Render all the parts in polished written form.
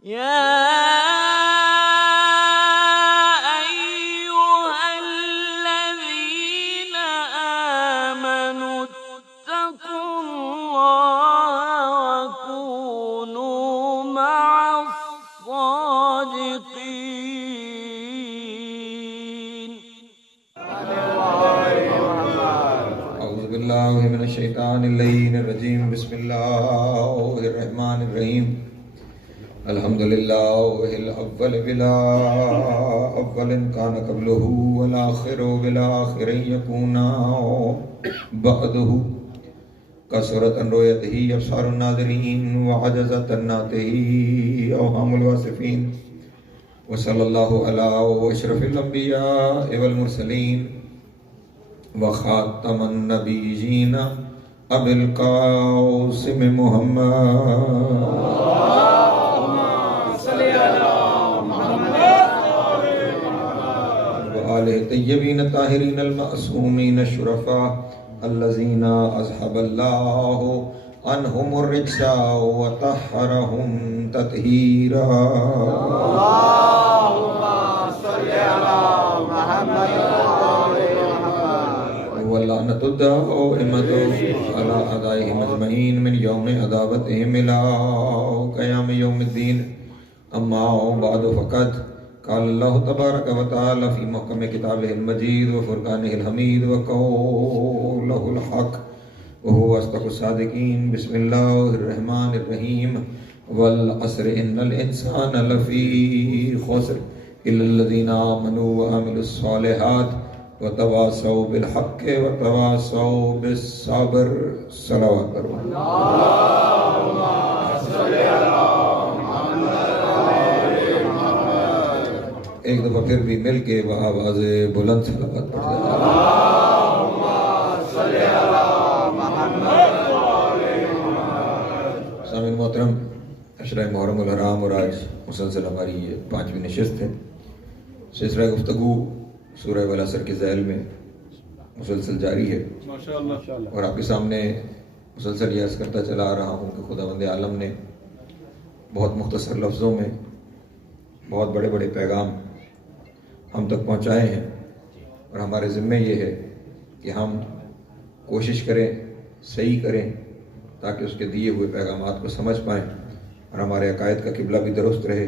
من الشیطان اللعین الرجیم بسم اللہ الرحمن الرحیم الحمدللہ الاول بلا اول کان قبلہ والآخر بلا آخر یکونا بعدہ کثرت رؤیتہ ابصار الناظرین وعجزت الناطقین اوہام الواصفین وصلی اللہ علی اشرف الانبیاء والمرسلین وخاتم النبیین ابی القاسم محمد وآلہ طیبین الطاہرین المعصومین الشرفاء الذین اذھب اللہ عنہم الرجس وطہرہم تطہیرا واللعنۃ الدائمۃ علی اعدائہم اجمعین من یوم عداوتہم الی قیام یوم الدین اما بعد فقد قال اللہ تبارک و تعالی فی محکم کتابہ المجید وفرقانہ الحمید وقولہ الحق وهو اصدق الصادقین بسم اللہ الرحمن الرحیم والعصر ان الانسان لفی خسر الا الذین آمنوا وعملوا الصالحات وتواصوا بالحق وتواصوا بالصبر صلوات اللہم صلی علی محمد۔ ایک دفعہ پھر بھی مل کے آواز بلند صلوات پڑھ جائے اللہم صلی علی محمد۔ سامعین محترم، عشرہ محرم الحرام اور آج مسلسل ہماری یہ 5ویں نشست ہے۔ سلسلہ گفتگو سورہ والعصر کے ذیل میں مسلسل جاری ہے اور آپ کے سامنے مسلسل یہ عرض کرتا چلا آ رہا ہوں کہ خداوند عالم نے بہت مختصر لفظوں میں بہت بڑے بڑے پیغام ہم تک پہنچائے ہیں اور ہمارے ذمہ یہ ہے کہ ہم کوشش کریں، صحیح کریں تاکہ اس کے دیے ہوئے پیغامات کو سمجھ پائیں اور ہمارے عقائد کا قبلہ بھی درست رہے،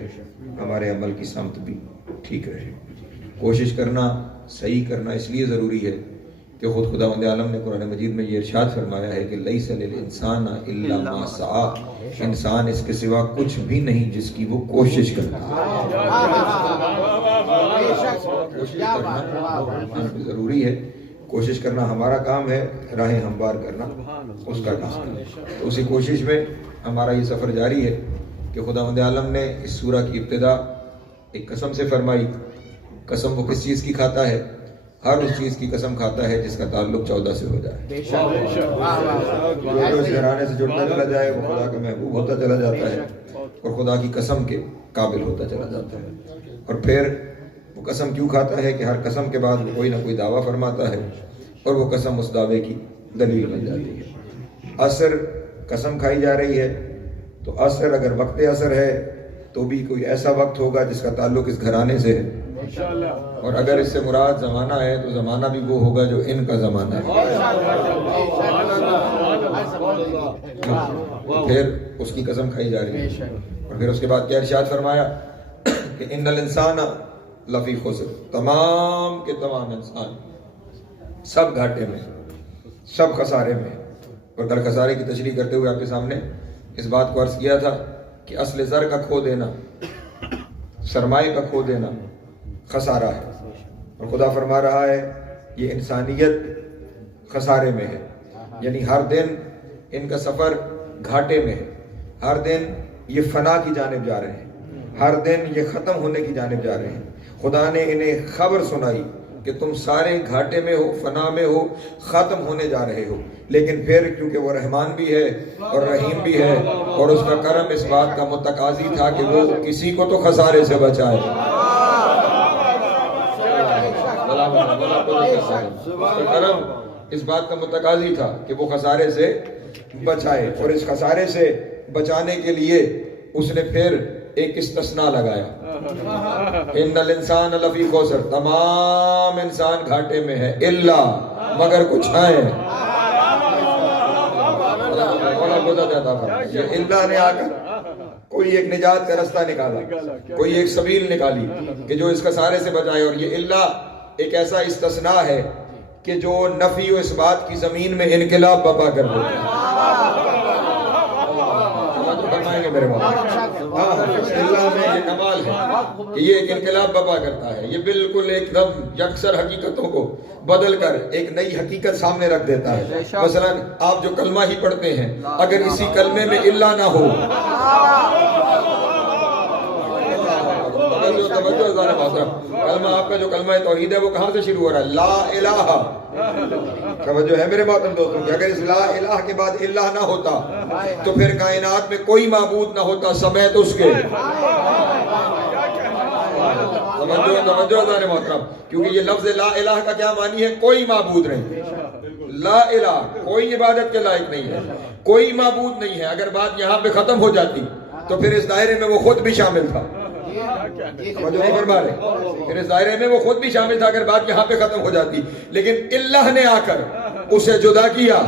ہمارے عمل کی سمت بھی ٹھیک رہے۔ کوشش کرنا، صحیح کرنا اس لیے ضروری ہے کہ خود خداوند عالم نے قرآن مجید میں یہ ارشاد فرمایا ہے کہ لیس للانسان الا ما سعی، انسان اس کے سوا کچھ بھی نہیں جس کی وہ کوشش کرتا ہے۔ کوشش کرنا ضروری ہے، کوشش کرنا ہمارا کام ہے، راہیں ہموار کرنا اس کا کام ہے۔ تو اسی کوشش میں ہمارا یہ سفر جاری ہے کہ خداوند عالم نے اس سورہ کی ابتدا ایک قسم سے فرمائی۔ قسم وہ کس چیز کی کھاتا ہے؟ ہر اس چیز کی قسم کھاتا ہے جس کا تعلق 14 سے ہو جائے۔ جو اس گھرانے سے جڑتا چلا جائے وہ خدا کا محبوب ہوتا چلا جاتا ہے اور خدا کی قسم کے قابل ہوتا چلا جاتا ہے۔ اور پھر وہ قسم کیوں کھاتا ہے کہ ہر قسم کے بعد وہ کوئی نہ کوئی دعویٰ فرماتا ہے اور وہ قسم اس دعوے کی دلیل بن جاتی ہے۔ عصر قسم کھائی جا رہی ہے تو عصر اگر وقت عصر ہے تو بھی کوئی ایسا وقت ہوگا جس کا تعلق اس گھرانے سے ہے، اور اگر اس سے مراد زمانہ ہے تو زمانہ بھی وہ ہوگا جو ان کا زمانہ ہے۔ پھر اس کی قسم کھائی جا رہی ہے اور پھر اس کے بعد کیا ارشاد فرمایا کہ ان الانسان لفی خسر، تمام کے تمام انسان سب گھاٹے میں، سب خسارے میں۔ اور کل خسارے کی تشریح کرتے ہوئے آپ کے سامنے اس بات کو عرض کیا تھا کہ اصل زر کا کھو دینا، سرمایہ کا کھو دینا خسارہ ہے، اور خدا فرما رہا ہے یہ انسانیت خسارے میں ہے، یعنی ہر دن ان کا سفر گھاٹے میں ہے، ہر دن یہ فنا کی جانب جا رہے ہیں، ہر دن یہ ختم ہونے کی جانب جا رہے ہیں۔ خدا نے انہیں خبر سنائی کہ تم سارے گھاٹے میں ہو، فنا میں ہو، ختم ہونے جا رہے ہو، لیکن پھر کیونکہ وہ رحمان بھی ہے اور رحیم بھی ہے اور اس کا کرم اس بات کا متقاضی تھا کہ وہ کسی کو تو خسارے سے بچائے۔ کرم اس بات کا متقاضی تھا کہ وہ خسارے سے بچائے، اور اس خسارے سے بچانے کے لیے اس نے پھر ایک استثناء لگایا، ان الانسان لفی خسر، تمام انسان گھاٹے میں ہے، الا مگر کچھ ہیں۔ یہ اللہ نے آ کر کوئی ایک نجات کا رستہ نکالا، کوئی ایک سبیل نکالی کہ جو اس کا سارے سے بچائے، اور یہ اللہ ایک ایسا استثناء ہے کہ جو نفی و اس بات کی زمین میں انقلاب برپا کر دیتا ہے۔ میرے اللہ میں یہ کمال ہے کہ یہ ایک انقلاب برپا کرتا ہے، یہ بالکل ایک دم یکسر حقیقتوں کو بدل کر ایک نئی حقیقت سامنے رکھ دیتا ہے۔ مثلا آپ جو کلمہ ہی پڑھتے ہیں، اگر اسی کلمے میں اللہ نہ ہو، کلمہ آپ کا جو کلمہ توحید ہے وہ کہاں سے شروع ہو رہا ہے؟ لا الہ۔ توجہ ہے میرے محترم دوستوں کہ اگر اس لا الہ کے بعد اللہ نہ ہوتا تو پھر کائنات میں کوئی معبود نہ ہوتا سمیت اس کے۔ توجہ ذرا محترم، کیونکہ یہ لفظ لا الہ کا کیا معنی ہے؟ کوئی معبود نہیں۔ لا الہ کوئی عبادت کے لائق نہیں ہے، کوئی معبود نہیں ہے۔ اگر بات یہاں پہ ختم ہو جاتی تو پھر اس دائرے میں وہ خود بھی شامل تھا۔ پھر اس دائرے میں وہ خود بھی شامل تھا اگر بات یہاں پہ ختم ہو جاتی، لیکن اللہ نے آ کر اسے جدا کیا،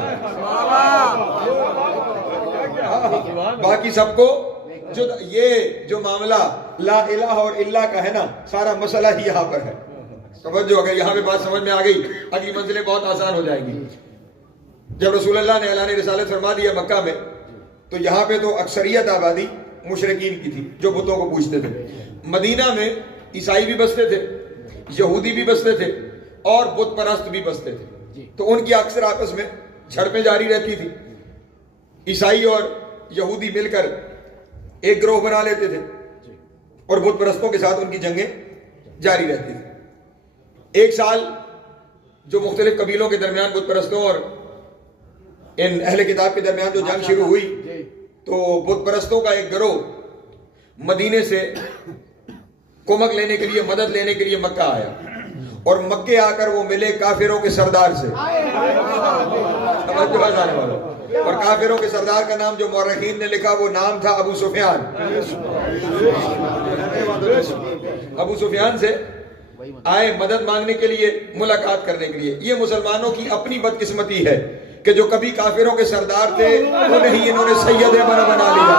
باقی سب کو جدا۔ یہ جو معاملہ لا الہ اور اللہ کا ہے نا، سارا مسئلہ ہی یہاں پر ہے۔ توجہ، اگر یہاں پہ بات سمجھ میں آ گئی اگلی منزلیں بہت آسان ہو جائیں گی۔ جب رسول اللہ نے اعلان رسالت فرما دیا مکہ میں، تو یہاں پہ تو اکثریت آبادی مشرکین کی تھی جو بتوں کو پوجتے تھے۔ مدینہ میں عیسائی بھی بستے تھے، یہودی بھی بستے تھے، اور بت پرست بھی بستے تھے، تو ان کی اکثر آپس میں جھڑپیں جاری رہتی تھی۔ عیسائی اور یہودی مل کر ایک گروہ بنا لیتے تھے اور بت پرستوں کے ساتھ ان کی جنگیں جاری رہتی تھی۔ ایک سال جو مختلف قبیلوں کے درمیان بت پرستوں اور ان اہل کتاب کے درمیان جو جنگ شروع ہوئی، تو بت پرستوں کا ایک گروہ مدینے سے کمک لینے کے لیے، مدد لینے کے لیے مکہ آیا، اور مکے آ کر وہ ملے کافروں کے سردار سے۔ اور کافروں کے سردار کا نام جو مورخین نے لکھا وہ نام تھا ابو سفیان۔ ابو سفیان سے آئے مدد مانگنے کے لیے، ملاقات کرنے کے لیے۔ یہ مسلمانوں کی اپنی بدقسمتی ہے کہ جو کبھی کافروں کے سردار تھے انہیں انہوں نے سید بنا لیا۔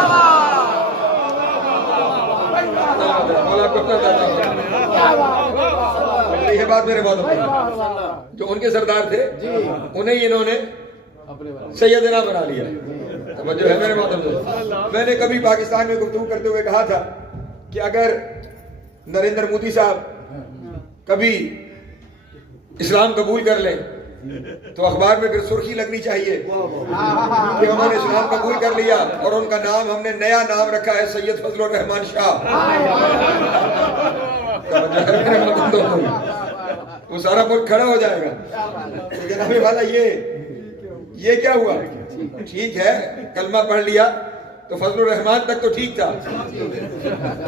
یہ بات میرے بہت، جو ان کے سردار تھے انہیں انہوں نے سیدنا بنا لیا۔ توجہ ہے میرے بہت۔ میں نے کبھی پاکستان میں گفتگو کرتے ہوئے کہا تھا کہ اگر نریندر مودی صاحب کبھی اسلام قبول کر لیں تو اخبار میں پھر سرخی لگنی چاہیے کہ انہوں نے اسلام قبول کر لیا، اور ان کا نام ہم نے نیا نام رکھا ہے سید فضل الرحمان شاہ۔ وہ سارا ملک کھڑا ہو جائے گا۔ جناب والا یہ کیا ہوا؟ ٹھیک ہے کلمہ پڑھ لیا تو فضل الرحمان تک تو ٹھیک تھا،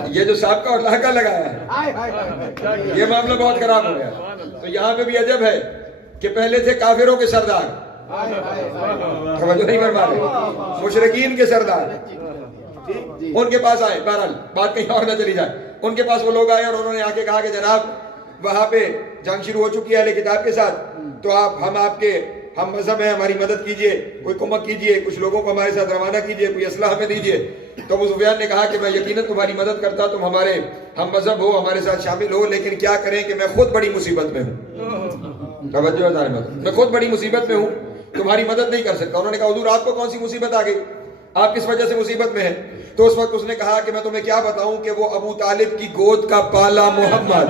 یہ جو سابقہ اور لاحقہ لگایا ہے یہ معاملہ بہت خراب ہو گیا۔ تو یہاں پہ بھی عجب ہے کہ پہلے تھے کافروں کے سردار، توجہ نہیں فرما رہے، مشرکین کے سردار، ان کے پاس آئے۔ بہرحال بات کہیں اور نہ چلی جائے، ان کے پاس وہ لوگ آئے اور انہوں نے آ کے کہا کہ جناب وہاں پہ جنگ شروع ہو چکی ہے اہل کتاب کے ساتھ، تو ہم آپ کے ہم مذہب ہیں، ہماری مدد کیجئے، کوئی کمک کیجئے، کچھ لوگوں کو ہمارے ساتھ روانہ کیجئے، کوئی اسلحہ ہمیں دیجئے۔ تو ابو سفیان نے کہا کہ میں یقیناً تمہاری مدد کرتا، تم ہمارے ہم مذہب ہو، ہمارے ساتھ شامل ہو، لیکن کیا کریں کہ میں خود بڑی مصیبت میں ہوں۔ توجہ ہے، میں خود بڑی مصیبت میں ہوں، تمہاری مدد نہیں کر سکتا۔ انہوں نے کہا حضور آپ کو کون سی مصیبت آ گئی، آپ کس وجہ سے مصیبت میں ہیں؟ تو اس وقت اس نے کہا کہ میں تمہیں کیا بتاؤں کہ وہ ابو طالب کی گود کا پالا محمد۔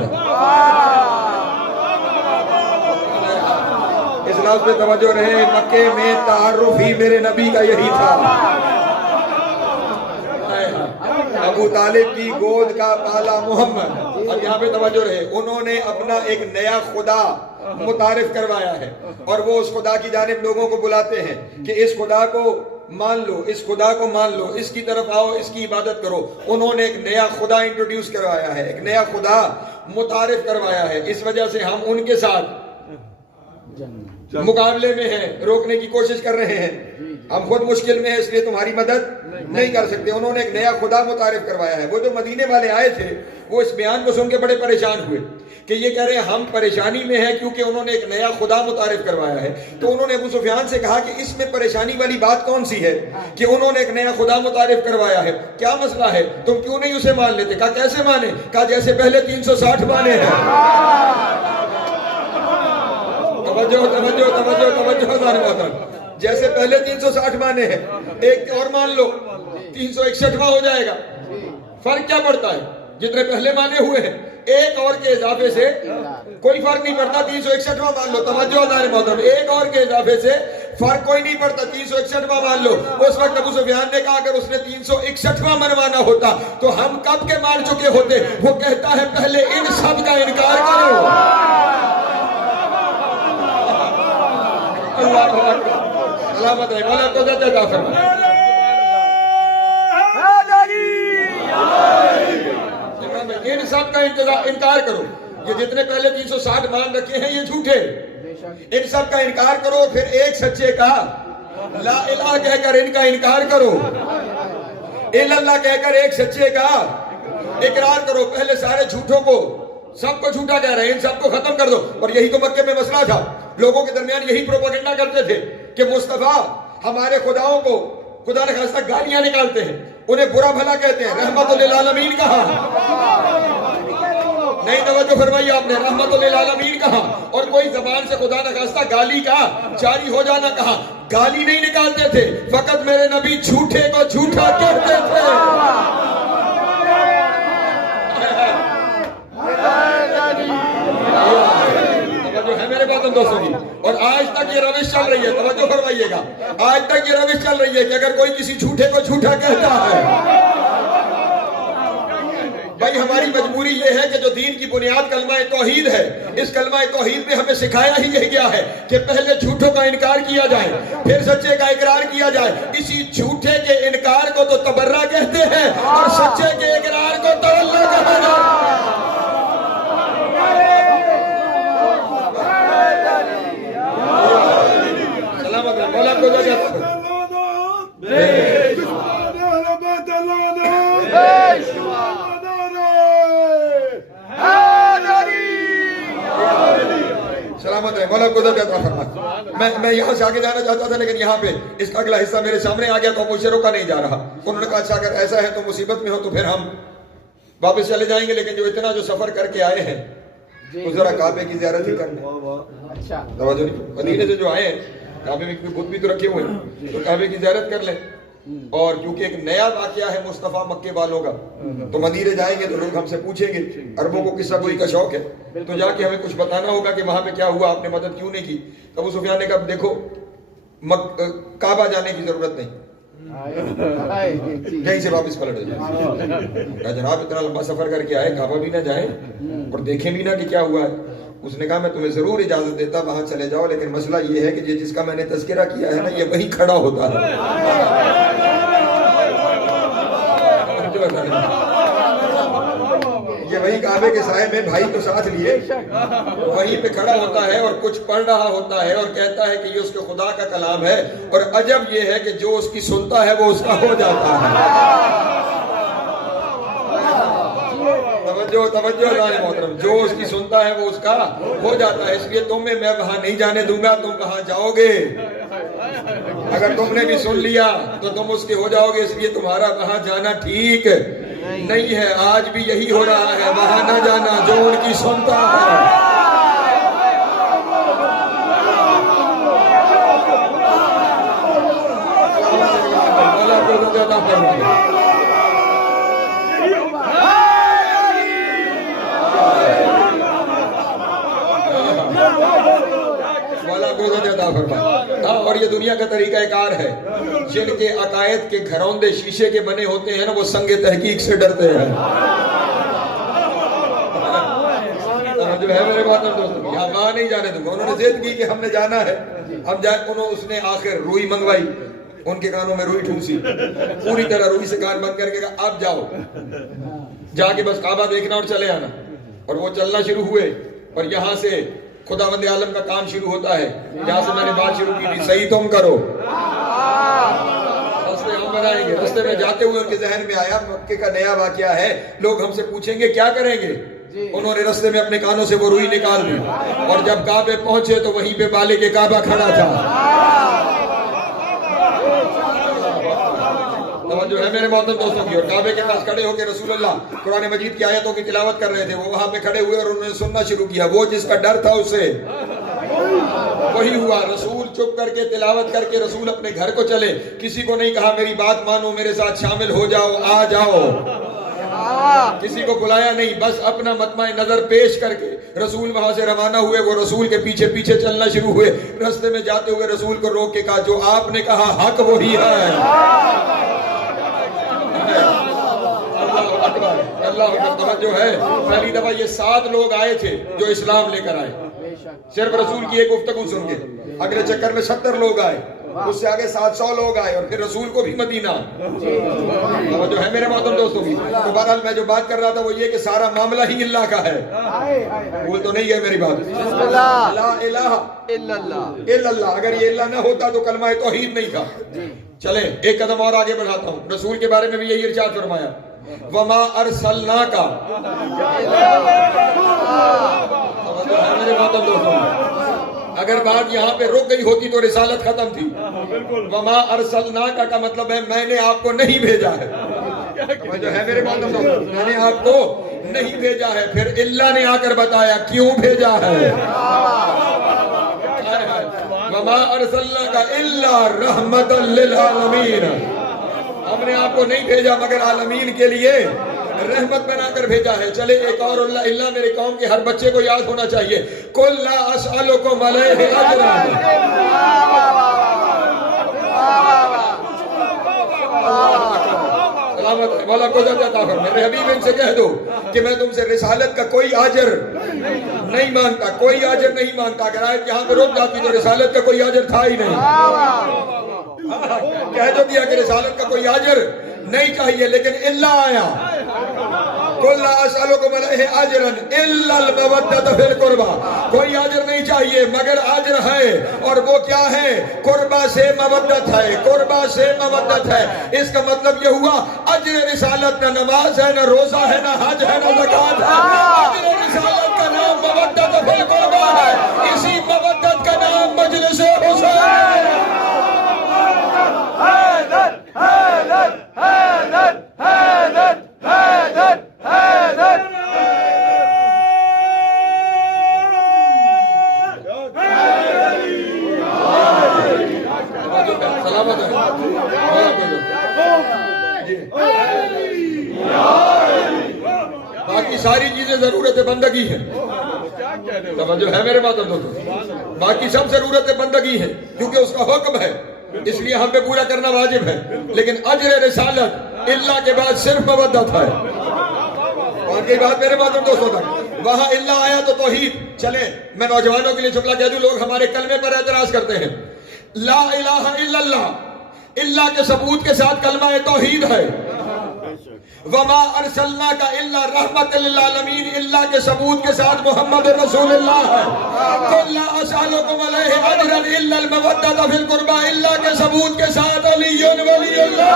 اس لفظ پہ توجہ رہے، مکے میں تعارف ہی میرے نبی کا یہی تھا، ابو طالب کی گود کا پالا محمد۔ اب یہاں پہ توجہ رہے، انہوں نے اپنا ایک نیا خدا متعارف کروایا ہے، اور وہ اس خدا کی جانب لوگوں کو بلاتے ہیں کہ اس خدا کو مان لو، اس خدا کو مان لو، اس کی طرف آؤ، اس کی عبادت کرو۔ انہوں نے ایک نیا خدا انٹروڈیوس کروایا ہے، ایک نیا خدا متعارف کروایا ہے۔ اس وجہ سے ہم ان کے ساتھ مقابلے میں ہیں، روکنے کی کوشش کر رہے ہیں۔ ہم خود مشکل میں ہیں اس لیے تمہاری مدد نہیں کر سکتے. انہوں نے ایک نیا خدا متعارف کروایا ہے. وہ جو مدینے والے آئے تھے وہ اس بیان کو سن کے بڑے پریشان ہوئے کہ یہ کہہ رہے ہیں ہم پریشانی میں ہیں کیونکہ انہوں نے ایک نیا خدا متعارف کروایا ہے. تو انہوں نے ابو سفیان سے کہا کہ اس میں پریشانی والی بات کون سی ہے کہ انہوں نے ایک نیا خدا متعارف کروایا ہے, کیا مسئلہ ہے, تم کیوں نہیں اسے مان لیتے؟ کہا کیسے مانے؟ کہا جیسے پہلے 360 مانے ہیں. توجہ توجہ توجہ توجہ. جیسے پہلے 360 مانے ہیں, ایک اور مان لو 361 ہو جائے گا. فرق کیا پڑتا ہے؟ جتنے پہلے مانے ہوئے ہیں ایک اور کے اضافے سے کوئی فرق نہیں پڑتا. 361 مان لو. توجہ دار محترم, ایک اور کے اضافے سے فرق کوئی نہیں پڑتا. 361 مان لو. اس وقت ابو سفیان نے کہا اگر اس نے 361 منوانا ہوتا تو ہم کب کے مان چکے ہوتے. وہ کہتا ہے پہلے ان سب کا انکار کرو. اللہ اکبر. سلامت رہے. مولا کو زیادہ عطا فرمائے. ان سب کا انکار کرو. یہ جتنے پہلے 360 مان رکھے ہیں یہ جھوٹے. ان سب کا انکار کرو. پھر ایک سچے کا لا الہ کہہ کر ان کا انکار کرو. الا اللہ کہہ کر ایک سچے کا اقرار کرو. پہلے سارے جھوٹوں کو, سب کو جھوٹا کہہ رہے ہیں, ان سب کو ختم کر دو. اور یہی تو مکے میں مسئلہ تھا. لوگوں کے درمیان یہی پروپیگنڈا کرتے تھے کہ مصطفیٰ ہمارے خداؤں کو خدا نے خاصا گالیاں نکالتے ہیں, انہیں برا بھلا کہتے ہیں. رحمت للعالمین کہا نہیں, توجہ فرمائیے آپ نے, رحمت للعالمین کہا. اور کوئی زبان سے خدا نہ خاصا گالی کا جاری ہو جانا کہا. گالی نہیں نکالتے تھے, فقط میرے نبی جھوٹے کو جھوٹا کہتے تھے. توجہ ہے میرے بات ہم دوستوں کی. اور آج تک یہ روش چل رہی ہے. توجہ فرمائیے گا, آج تک یہ روش چل رہی ہے کہ اگر کوئی کسی جھوٹے کو جھوٹا کہتا ہے, بھائی ہماری مجبوری یہ ہے کہ جو دین کی بنیاد کلمہ توحید ہے, اس کلمہ توحید میں ہمیں سکھایا ہی یہی گیا ہے کہ پہلے جھوٹوں کا انکار کیا جائے, پھر سچے کا اقرار کیا جائے. اسی جھوٹے کے انکار کو تو تبرہ کہتے ہیں اور سچے کے اقرار کو تولا کہا جاتا ہے. سلامت رہے. مولا کو جاتا سلامت ہے. مولا کو عطا فرمائے. میں یہاں سے آگے جانا چاہتا تھا لیکن یہاں پہ اس کا اگلا حصہ میرے سامنے آ گیا تو مجھے روکا نہیں جا رہا. انہوں نے کہا اچھا اگر ایسا ہے تو مصیبت میں ہو تو پھر ہم واپس چلے جائیں گے, لیکن جو اتنا جو سفر کر کے آئے ہیں تو ذرا کعبے کی زیارت ہی کرنے. توجہ نہیں, مدینے سے جو آئے ہیں کعبے میں بت بھی تو رکھے ہوئے ہیں تو کعبے کی زیارت کر لیں. اور کیونکہ ایک نیا واقعہ ہے مصطفیٰ مکے والوں کا, تو مدینے جائیں گے تو لوگ ہم سے پوچھیں گے. عربوں کو قصہ گوئی کا شوق ہے تو جا کے ہمیں کچھ بتانا ہوگا کہ وہاں پہ کیا ہوا, آپ نے مدد کیوں نہیں کی. ابو سفیان نے کہا دیکھو کعبہ جانے کی ضرورت نہیں, یہیں سے واپس پلٹ جائیں. جناب اتنا لمبا سفر کر کے آئے, کعبہ بھی نہ جائیں اور دیکھیں بھی نہ کہ کیا ہوا ہے. اس نے کہا میں تمہیں ضرور اجازت دیتا وہاں چلے جاؤ, لیکن مسئلہ یہ ہے کہ یہ جس کا میں نے تذکرہ کیا ہے نا یہ وہیں کھڑا ہوتا ہے. یہ وہی کعبے کے سائے میں بھائی کو ساتھ لیے وہیں پہ کھڑا ہوتا ہے اور کچھ پڑھ رہا ہوتا ہے اور کہتا ہے کہ یہ اس کے خدا کا کلام ہے. اور عجب یہ ہے کہ جو اس کی سنتا ہے وہ اس کا ہو جاتا ہے. توجہ محترم, جو اس کی سنتا ہے وہ اس کا ہو جاتا ہے. اس لیے تمہیں میں وہاں نہیں جانے دوں گا, تم وہاں جاؤ گے. اگر تم نے بھی سن لیا تو تم اس کے ہو جاؤ گے, اس لیے تمہارا وہاں جانا ٹھیک نہیں ہے. آج بھی یہی ہو رہا ہے, وہاں نہ جانا جو ان کی سنتا ہے. اور یہ دنیا کا طریقہ کار ہے. جن کے عقائد کے گھروندے شیشے کے بنے ہوتے ہیں نا وہ سنگ تحقیق سے ڈرتے ہیں. جو ہے میرے بات دوستوں, یہاں وہاں نہیں جانے دوں گا. انہوں نے ضد کی کہ ہم نے جانا ہے, ہم جائیں. اس نے آخر روئی منگوائی, ان کے کانوں میں روئی ٹھونسی, پوری طرح روئی سے کان بند کر کے کہا اب جاؤ, جا کے بس کعبہ دیکھنا اور چلے آنا. اور وہ چلنا شروع ہوئے اور یہاں سے خداوند عالم کا کام شروع ہوتا ہے. جہاں سے میں نے بات شروع کی تھی, صحیح تم کرو, بنائیں گے. رستے میں جاتے ہوئے ان کے ذہن میں آیا مکے کا نیا واقعہ ہے, لوگ ہم سے پوچھیں گے کیا کریں گے. انہوں نے رستے میں اپنے کانوں سے وہ روئی نکال دی, اور جب کعبے پہنچے تو وہیں پہ بالغ کعبہ کھڑا تھا. جو ہے میرے محترم دوستوں کی, اور کعبے کے پاس کھڑے ہو کے رسول اللہ قرآن مجید کی آیتوں کی تلاوت کر رہے تھے. وہ وہاں پہ کھڑے ہوئے اور انہوں نے سننا شروع کیا. وہ جس کا ڈر تھا اسے وہی ہوا. رسول چپ کر کے تلاوت کر کے رسول اپنے گھر کو چلے. کسی کو نہیں کہا میری بات مانو, میرے ساتھ شامل ہو جاؤ, آ جاؤ. کسی کو بلایا نہیں, بس اپنا مطمع نظر پیش کر کے رسول وہاں سے روانہ ہوئے. وہ رسول کے پیچھے پیچھے چلنا شروع ہوئے. رستے میں جاتے ہوئے رسول کو روک کے کہا جو آپ نے کہا حق وہی ہے. اللہ اکبر. جو ہے پہلی دفعہ یہ 7 لوگ آئے تھے جو اسلام لے کر آئے, صرف رسول کی ایک گفتگو سن کے. اگلے چکر میں 70 لوگ آئے, اس سے آگے 700 لوگ آئے, اور پھر رسول کو بھی مدینہ. جو ہے میرے محترم دوستوں کی, تو بہرحال میں جو بات کر رہا تھا وہ یہ کہ سارا معاملہ ہی اللہ کا ہے. بھول تو نہیں ہے میری بات. لا الہ الا اللہ. اگر یہ اللہ نہ ہوتا تو کلمہ توحید نہیں تھا. چلیں ایک قدم اور آگے بڑھاتا ہوں. رسول کے بارے میں بھی یہی ارشاد فرمایا, وما ارسلناک. میرے محترم دوستوں, اگر بات یہاں پہ رک گئی ہوتی تو رسالت ختم تھی. وما ارسلناک کا مطلب ہے میں نے آپ کو نہیں بھیجا ہے. جو ہے میرے محترم دوستوں, میں نے آپ کو نہیں بھیجا ہے. پھر اللہ نے آ کر بتایا کیوں بھیجا ہے. وما ارسلناک الا رحمتا للعالمین. ہم نے آپ کو نہیں بھیجا مگر عالمین کے لیے رحمت بنا کر بھیجا ہے. چلے ایک اور اللہ میرے قوم کے ہر بچے کو یاد ہونا چاہیے. قل لا اسألکم علیہ اجرا. سلامت ہے, مولا کو عطا فرمائے. میرے حبیب ان سے کہہ دو کہ میں تم سے رسالت کا کوئی اجر نہیں مانگتا, کوئی اجر نہیں مانگتا. اگر آیت یہاں پہ رک جاتی تو رسالت کا کوئی اجر تھا ہی نہیں. کہہ جو دیا کہ رسالت کا کوئی اجر نہیں چاہیے, لیکن اللہ آیا. قل لا اسألکم علیہ اجرا الا المودۃ فی القربى. کوئی اجر نہیں چاہیے مگر اجر ہے, اور وہ کیا ہے؟ قربا سے مودت ہے. قربا سے مودت ہے. اس کا مطلب یہ ہوا اجر رسالت نہ نماز ہے, نہ روزہ ہے, نہ حج ہے, نہ زکات ہے. اجر رسالت کا نام مودت فی القربى ہے. اسی مودت کا نام مجلس حسین. حیدر حیدر حیدر حیدر حیدر حیدر. سلامت ہے. باقی ساری چیزیں ضرورت بندگی ہیں. توجہ ہے میرے محترم دوستو, باقی سب ضرورت بندگی ہیں کیونکہ اس کا حکم ہے, اس لیے ہم پہ پورا کرنا واجب ہے. لیکن اجر رسالت اللہ کے بعد صرف مودت ہے. اور کی بات میرے محترم دوستوں تک, وہاں اللہ آیا تو توحید. چلیں میں نوجوانوں کے لیے جملہ کہہ دوں, لوگ ہمارے کلمے پر اعتراض کرتے ہیں. لا الہ الا اللہ, اللہ کے ثبوت کے ساتھ کلمہ توحید ہے. وما ارسلناک الا رحمت للعالمین, اللہ کے ثبوت کے ساتھ محمد رسول اللہ ہے. قل لا اسألکم علیہ اجرا الا المودۃ فی القربى, اللہ کے ثبوت کے ساتھ علی ولی اللہ.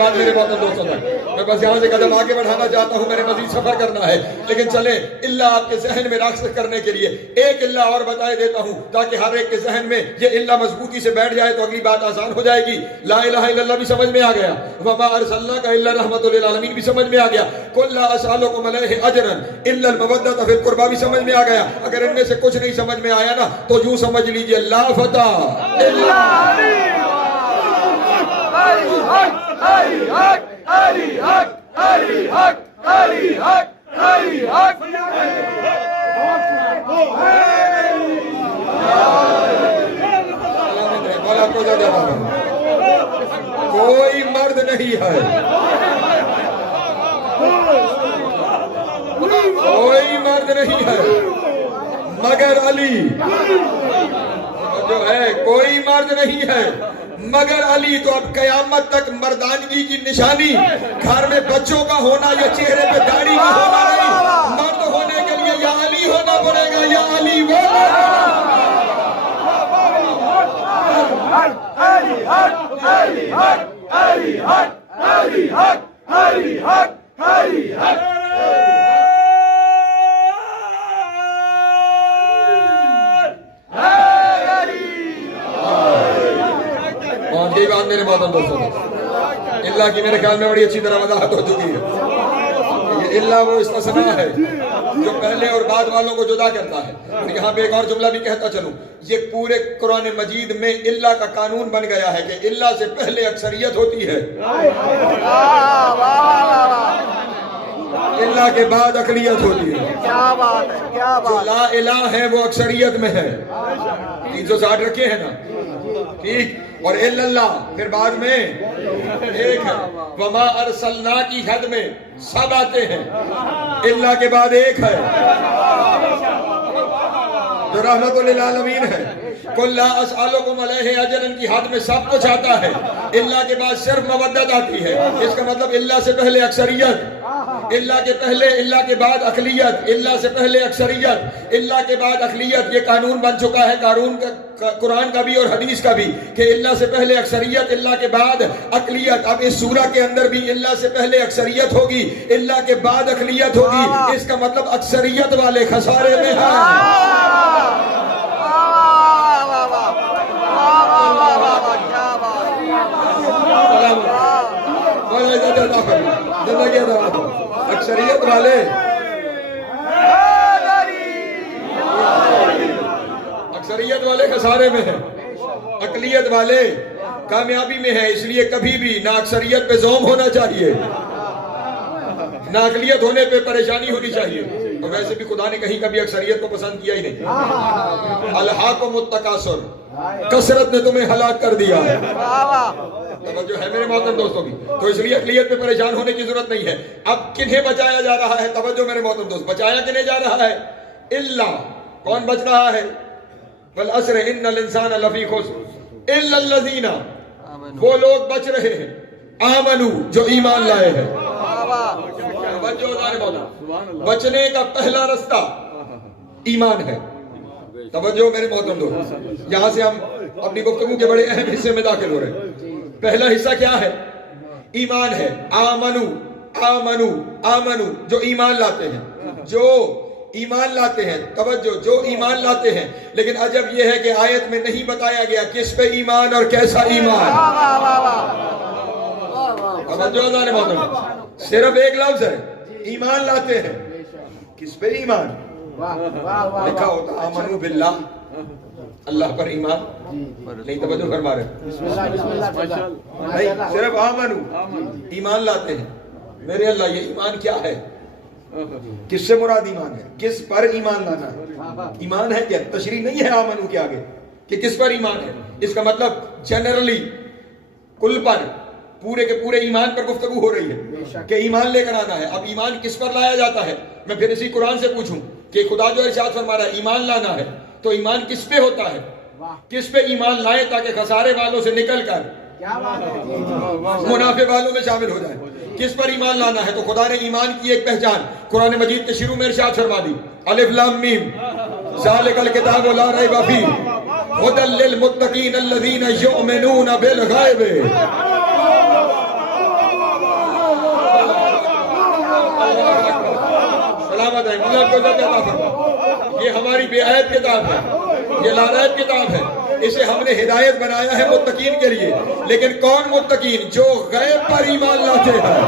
بات میرے محترم دوستوں تک, میں بس یہاں سے قدم آگے بڑھانا چاہتا ہوں, میں نے مزید سفر کرنا ہے. لیکن چلیں اللہ آپ کے ذہن میں راسخ کرنے کے لیے ایک اللہ اور بتائے دیتا ہوں, تاکہ ہر ایک کے ذہن میں یہ اللہ مضبوطی سے بیٹھ جائے تو اگلی بات آسان ہو جائے گی. لا الہ الا اللہ بھی سمجھ میں آ گیا, وما ارسلناک الا رحمت للعالمین بھی سمجھ میں آ گیا, قل لا اسألکم علیہ اجرا الا المودۃ فی القربى بھی سمجھ میں آ گیا. اگر ان میں سے کچھ نہیں سمجھ میں آیا نا تو یوں سمجھ لیجئے لا فتح الا علی حق علی حق علی حق علی حق علی حق. کوئی مرد نہیں ہے, کوئی مرد نہیں ہے مگر علی. جو ہے کوئی مرد نہیں ہے مگر علی. تو اب قیامت تک مردانگی کی نشانی گھر میں بچوں کا ہونا یا چہرے پہ داڑھی کا ہونا نہیں, مرد ہونے کے لیے یا علی ہونا پڑے گا یا علی یہ بات میرے محترم دوستوں اللہ کی میرے خیال میں بڑی اچھی طرح وضاحت ہو چکی ہے. یہ اللہ وہ استثناء ہے جو پہلے اور بعد والوں کو جدا کرتا ہے. اور یہاں پہ ایک اور جملہ بھی کہتا چلوں, یہ پورے قرآن مجید میں اللہ کا قانون بن گیا ہے کہ اللہ سے پہلے اکثریت ہوتی ہے, اللہ کے بعد اقلیت ہوتی ہے. جو لا الہ ہے وہ اکثریت میں ہے, 360 رکھے ہیں نا ٹھیک, اور الا اللہ پھر بعد میں ایک ہے. وما ارسلنا کی حد میں سب آتے ہیں, اللہ کے بعد ایک ہے جو رحمت للعالمین ہے. قل لا اسألکم علیہ اجرا کی حد میں سب کچھ آتا ہے, اللہ کے بعد صرف مودت آتی ہے. اس کا مطلب اللہ سے پہلے اکثریت, اللہ کے پہلے اللہ کے بعد اقلیت, اللہ سے پہلے اکثریت اللہ کے بعد اقلیت. یہ قانون بن چکا ہے قرآن کا بھی اور حدیث کا بھی کہ اللہ سے پہلے اکثریت اللہ کے بعد اقلیت. اب اس سورہ کے اندر بھی اللہ سے پہلے اکثریت ہوگی اللہ کے بعد اقلیت ہوگی. اس کا مطلب اکثریت والے خسارے میں ہیں. اکثریت والے خسارے میں ہیں, اقلیت والے کامیابی میں ہیں. اس لیے کبھی بھی نہ اکثریت پہ زوم ہونا چاہیے نہ اقلیت ہونے پہ پریشانی ہونی چاہیے. اور ویسے بھی خدا نے کہیں کبھی اکثریت کو پسند کیا ہی نہیں. الہاکم التکاثر, کثرت نے تمہیں ہلاک کر دیا ہے. توجہ ہے میرے محترم دوستوں کی, تو اس لیے اقلیت پہ پریشان ہونے کی ضرورت نہیں ہے. اب کنہیں بچایا جا رہا ہے؟ توجہ میرے محترم دوست, بچایا کنہیں جا رہا ہے؟ اللہ. کون بچ رہا ہے؟ والعصر ان الانسان لفی خسر الا الذین, وہ لوگ بچ رہے ہیں آمنو جو ایمان لائے ہیں. بچنے کا پہلا رستہ ایمان ہے. توجہ میرے محترم دوست, یہاں سے ہم اپنی گفتگو کے بڑے اہم حصے میں داخل ہو رہے ہیں. پہلا حصہ کیا ہے؟ ایمان ہے. آمنو آمنو آمنو جو ایمان لاتے ہیں, جو ایمان لاتے ہیں. توجہ, جو ایمان لاتے ہیں. لیکن عجب یہ ہے کہ آیت میں نہیں بتایا گیا کس پہ ایمان اور کیسا ایمان. توجہ میرے محترم, صرف ایک لفظ ہے ایمان لاتے ہیں. کس پہ ایمان؟ لکھا ہوتا آمنو باللہ, اللہ پر ایمان نہیں. توجہ فرما رہے نہیں, صرف آمنو ایمان لاتے ہیں. میرے اللہ یہ ایمان کیا ہے؟ کس سے مراد ایمان ہے؟ کس پر ایمان لانا ہے؟ ایمان ہے کیا؟ تشریح نہیں ہے آمنو کے آگے کہ کس پر ایمان ہے. اس کا مطلب جنرلی کل پر پورے کے پورے ایمان پر گفتگو ہو رہی ہے کہ ایمان لے کر آنا ہے. اب ایمان کس پر لایا جاتا ہے؟ میں پھر اسی قرآن سے پوچھوں کہ خدا جو ارشاد فرما رہا ہے ایمان لانا ہے, تو ایمان کس پہ ہوتا ہے؟ کس پہ ایمان لائیں تاکہ خسارے والوں سے نکل کر منافع والوں میں شامل ہو جائے. کس پر ایمان لانا ہے؟ تو خدا نے ایمان کی ایک پہچان قرآن مجید کے شروع میں ارشاد فرما دی, الف لام میم ذالک الکتاب لا ریب فیہ ھدی للمتقین الذین یؤمنون بالغیب. سلامت ہے, یہ ہماری بے عیب کتاب ہے, یہ لاریب کتاب ہے. اسے ہم نے ہدایت بنایا ہے متقین کے لیے. لیکن کون متقین؟ جو غیب پر ایمان لاتے ہیں.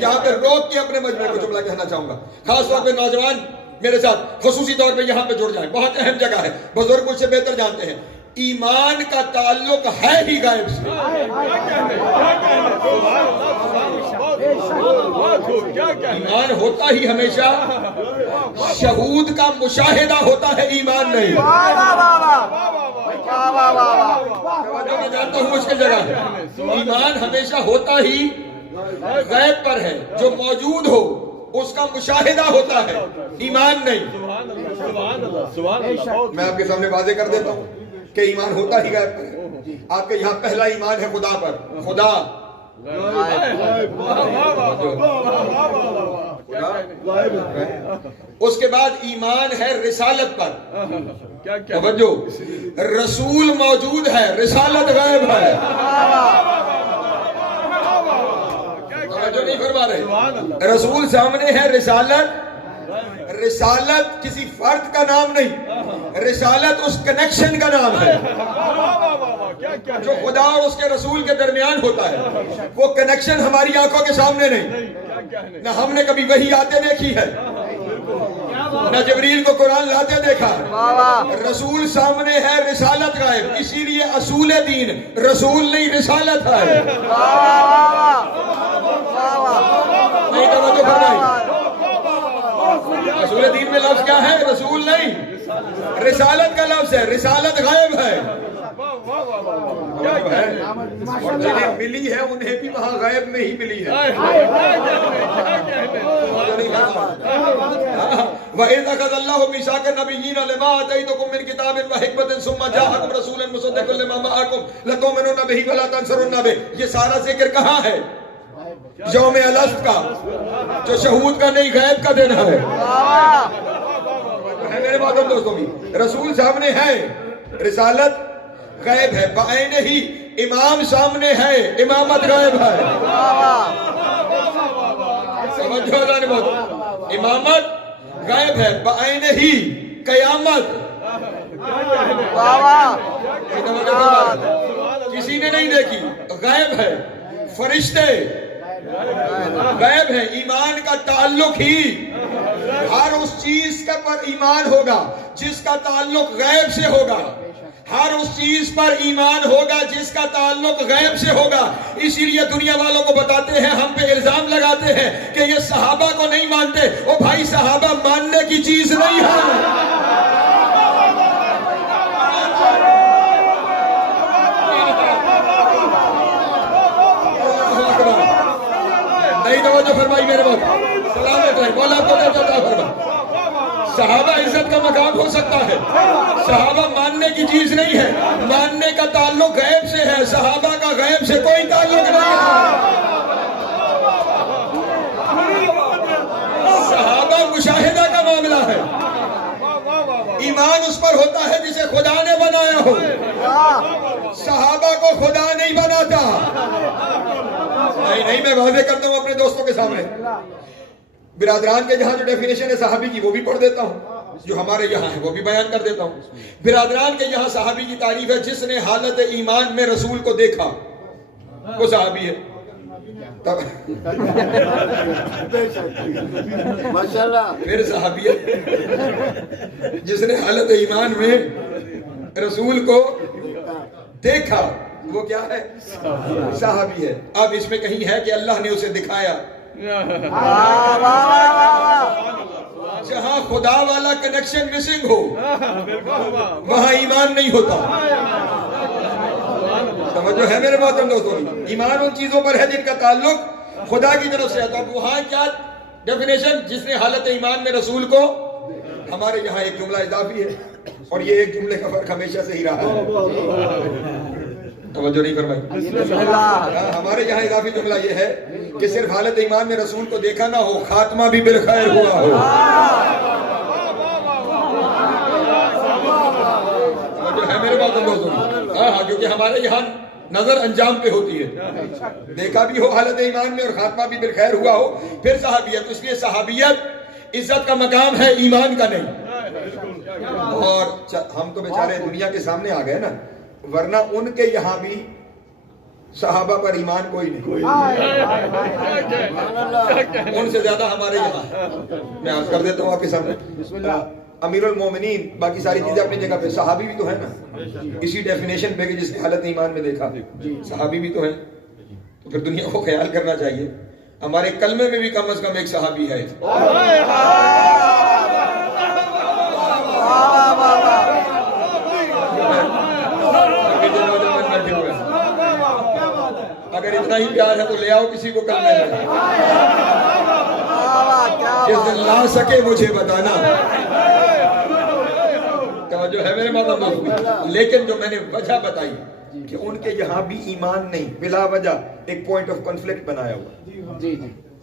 یہاں پہ روک کے اپنے مجمع کو جملہ کہنا چاہوں گا, خاص طور پہ نوجوان میرے ساتھ خصوصی طور پہ یہاں پہ جڑ جائیں. بہت اہم جگہ ہے, بزرگ مجھ سے بہتر جانتے ہیں. ایمان کا تعلق ہے ہی غیب سے. ایمان ہوتا ہی ہمیشہ شہود کا مشاہدہ ہوتا ہے, ایمان نہیں. میں جانتا ہوں مشکل جگہ ہے. ایمان ہمیشہ ہوتا ہی غیب پر ہے, جو موجود ہو اس کا مشاہدہ ہوتا ہے, ایمان نہیں. میں آپ کے سامنے واضح کر دیتا ہوں کہ ایمان ہوتا ہی غیب پر ہے. آپ کے یہاں پہلا ایمان ہے خدا پر. خدا اس کے بعد ایمان ہے رسالت پر. توجہ, رسول موجود ہے, رسالت غائب ہے. توجہ نہیں فرما رہے. رسول سامنے ہے, رسالت کسی فرد کا نام نہیں, رسالت اس کنیکشن کا نام ہے جو خدا اور اس کے رسول کے درمیان ہوتا ہے. وہ کنیکشن ہماری آنکھوں کے سامنے نہیں, نہ ہم نے کبھی وحی آتے دیکھی ہے, نہ جبریل کو قرآن لاتے دیکھا. رسول سامنے ہے, رسالت غائب. اسی لیے اصول دین رسول نہیں رسالت ہے. نہیں توجہ فرمائی. رسول دین میں لفظ کیا ہے؟ رسول نہیں, رسالت کا لفظ ہے. رسالت غائب ہے. اور جنہیں ملی ہے انہیں بھی وہاں غائب میں ہی ملی ہے. وَإِذْ أَخَذَ اللَّهُ مِيثَاقَ النَّبِيِّينَ لَمَا آتَيْتُكُم مِّن كِتَابٍ وَحِكْمَةٍ ثُمَّ جَاءَكُمْ رَسُولٌ مُصَدِّقٌ لِّمَا مَعَكُمْ لَتُؤْمِنُنَّ بِهِ وَلَا تَنصُرُنَّ بِهِ. یہ سارا ذکر کہاں ہے؟ یوم الست کا, جو شہود کا نہیں غیب کا دن ہے. میرے محترم دوستوں بھی رسول سامنے ہے, رسالت غیب ہے. بعین ہی امام سامنے ہے, امامت غیب ہے. سمجھو ذرا بہت, امامت غیب ہے. بعین ہی قیامت کسی نے نہیں دیکھی, غیب ہے. فرشتے غیب ہے. ایمان کا تعلق ہی ہر اس چیز کا پر ایمان ہوگا جس کا تعلق غیب سے ہوگا. ہر اس چیز پر ایمان ہوگا جس کا تعلق غیب سے ہوگا. اسی لیے دنیا والوں کو بتاتے ہیں, ہم پہ الزام لگاتے ہیں کہ یہ صحابہ کو نہیں مانتے. او بھائی, صحابہ ماننے کی چیز نہیں ہے. نہیں توجہ فرمائی میرے بات. سلامت رہے, مولا کو عطا فرما. صحابہ عزت کا مقام ہو سکتا ہے, صحابہ ماننے کی چیز نہیں ہے. ماننے کا تعلق غیب سے ہے, صحابہ کا غیب سے کوئی تعلق نہیں ہے. صحابہ مشاہدہ کا معاملہ ہے. ایمان اس پر ہوتا ہے جسے خدا نے بنایا ہو. صحابہ کو خدا نہیں بناتا. نہیں, میں واضح کرتا ہوں اپنے دوستوں کے سامنے. برادران کے جہاں جو ڈیفینیشن ہے صحابی کی وہ بھی پڑھ دیتا ہوں, جو ہمارے یہاں ہے وہ بھی بیان کر دیتا ہوں. برادران کے یہاں صحابی کی تعریف ہے جس نے حالت ایمان میں رسول کو دیکھا, وہ صحابی ہے. پھر صحابیت جس نے حالت ایمان میں رسول کو دیکھا, وہ کیا ہے؟ صحابی ہے. اب اس میں کہیں ہے کہ اللہ نے اسے دکھایا. جہاں خدا والا کنیکشن مسنگ ہو وہاں ایمان نہیں ہوتا. سمجھو ہے میرے محترم دوستوں, ایمان ان چیزوں پر ہے جن کا تعلق خدا کی طرف سے ہے. تو وہاں کیا ڈیفینیشن؟ جس نے حالت ایمان میں رسول کو. ہمارے یہاں ایک جملہ اضافی ہے اور یہ ایک جملے کا فرق ہمیشہ سے ہی رہا ہے. توجہ نہیں فرمائی. ہمارے یہاں اضافی جملہ یہ ہے کہ صرف حالت ایمان میں رسول کو دیکھا نہ ہو, خاتمہ بھی بالخیر ہوا ہو. توجہ ہے میرے بات دوستوں. ہاں, کیونکہ ہمارے یہاں نظر انجام پہ ہوتی ہے. دیکھا بھی ہو حالت ایمان میں اور خاتمہ بھی بالخیر ہوا ہو, پھر صحابیت. اس لیے صحابیت عزت کا مقام ہے, ایمان کا نہیں. اور ہم تو بیچارے دنیا کے سامنے آ گئے نا, ورنہ ان کے یہاں بھی صحابہ پر ایمان کوئی نہیں. ان سے زیادہ ہمارے یہاں. میں عرض کر دیتا ہوں آپ کے سامنے, امیر المومنین باقی ساری چیزیں اپنی جگہ پہ, صحابی بھی تو ہے نا اسی ڈیفینیشن پہ کہ جس نے حالت ایمان میں دیکھا, صحابی بھی تو ہے. تو پھر دنیا کو خیال کرنا چاہیے ہمارے کلمے میں بھی کم از کم ایک صحابی ہے. اگر اتنا ہی پیار ہے تو لے آؤ کسی کو کلمے میں. جس دن لا سکے مجھے بتانا. توجہ ہے میرے محترم، لیکن جو میں نے وجہ بتائی کہ ان کے یہاں بھی ایمان نہیں، بلا وجہ ایک پوائنٹ آف کنفلکٹ بنایا ہوا،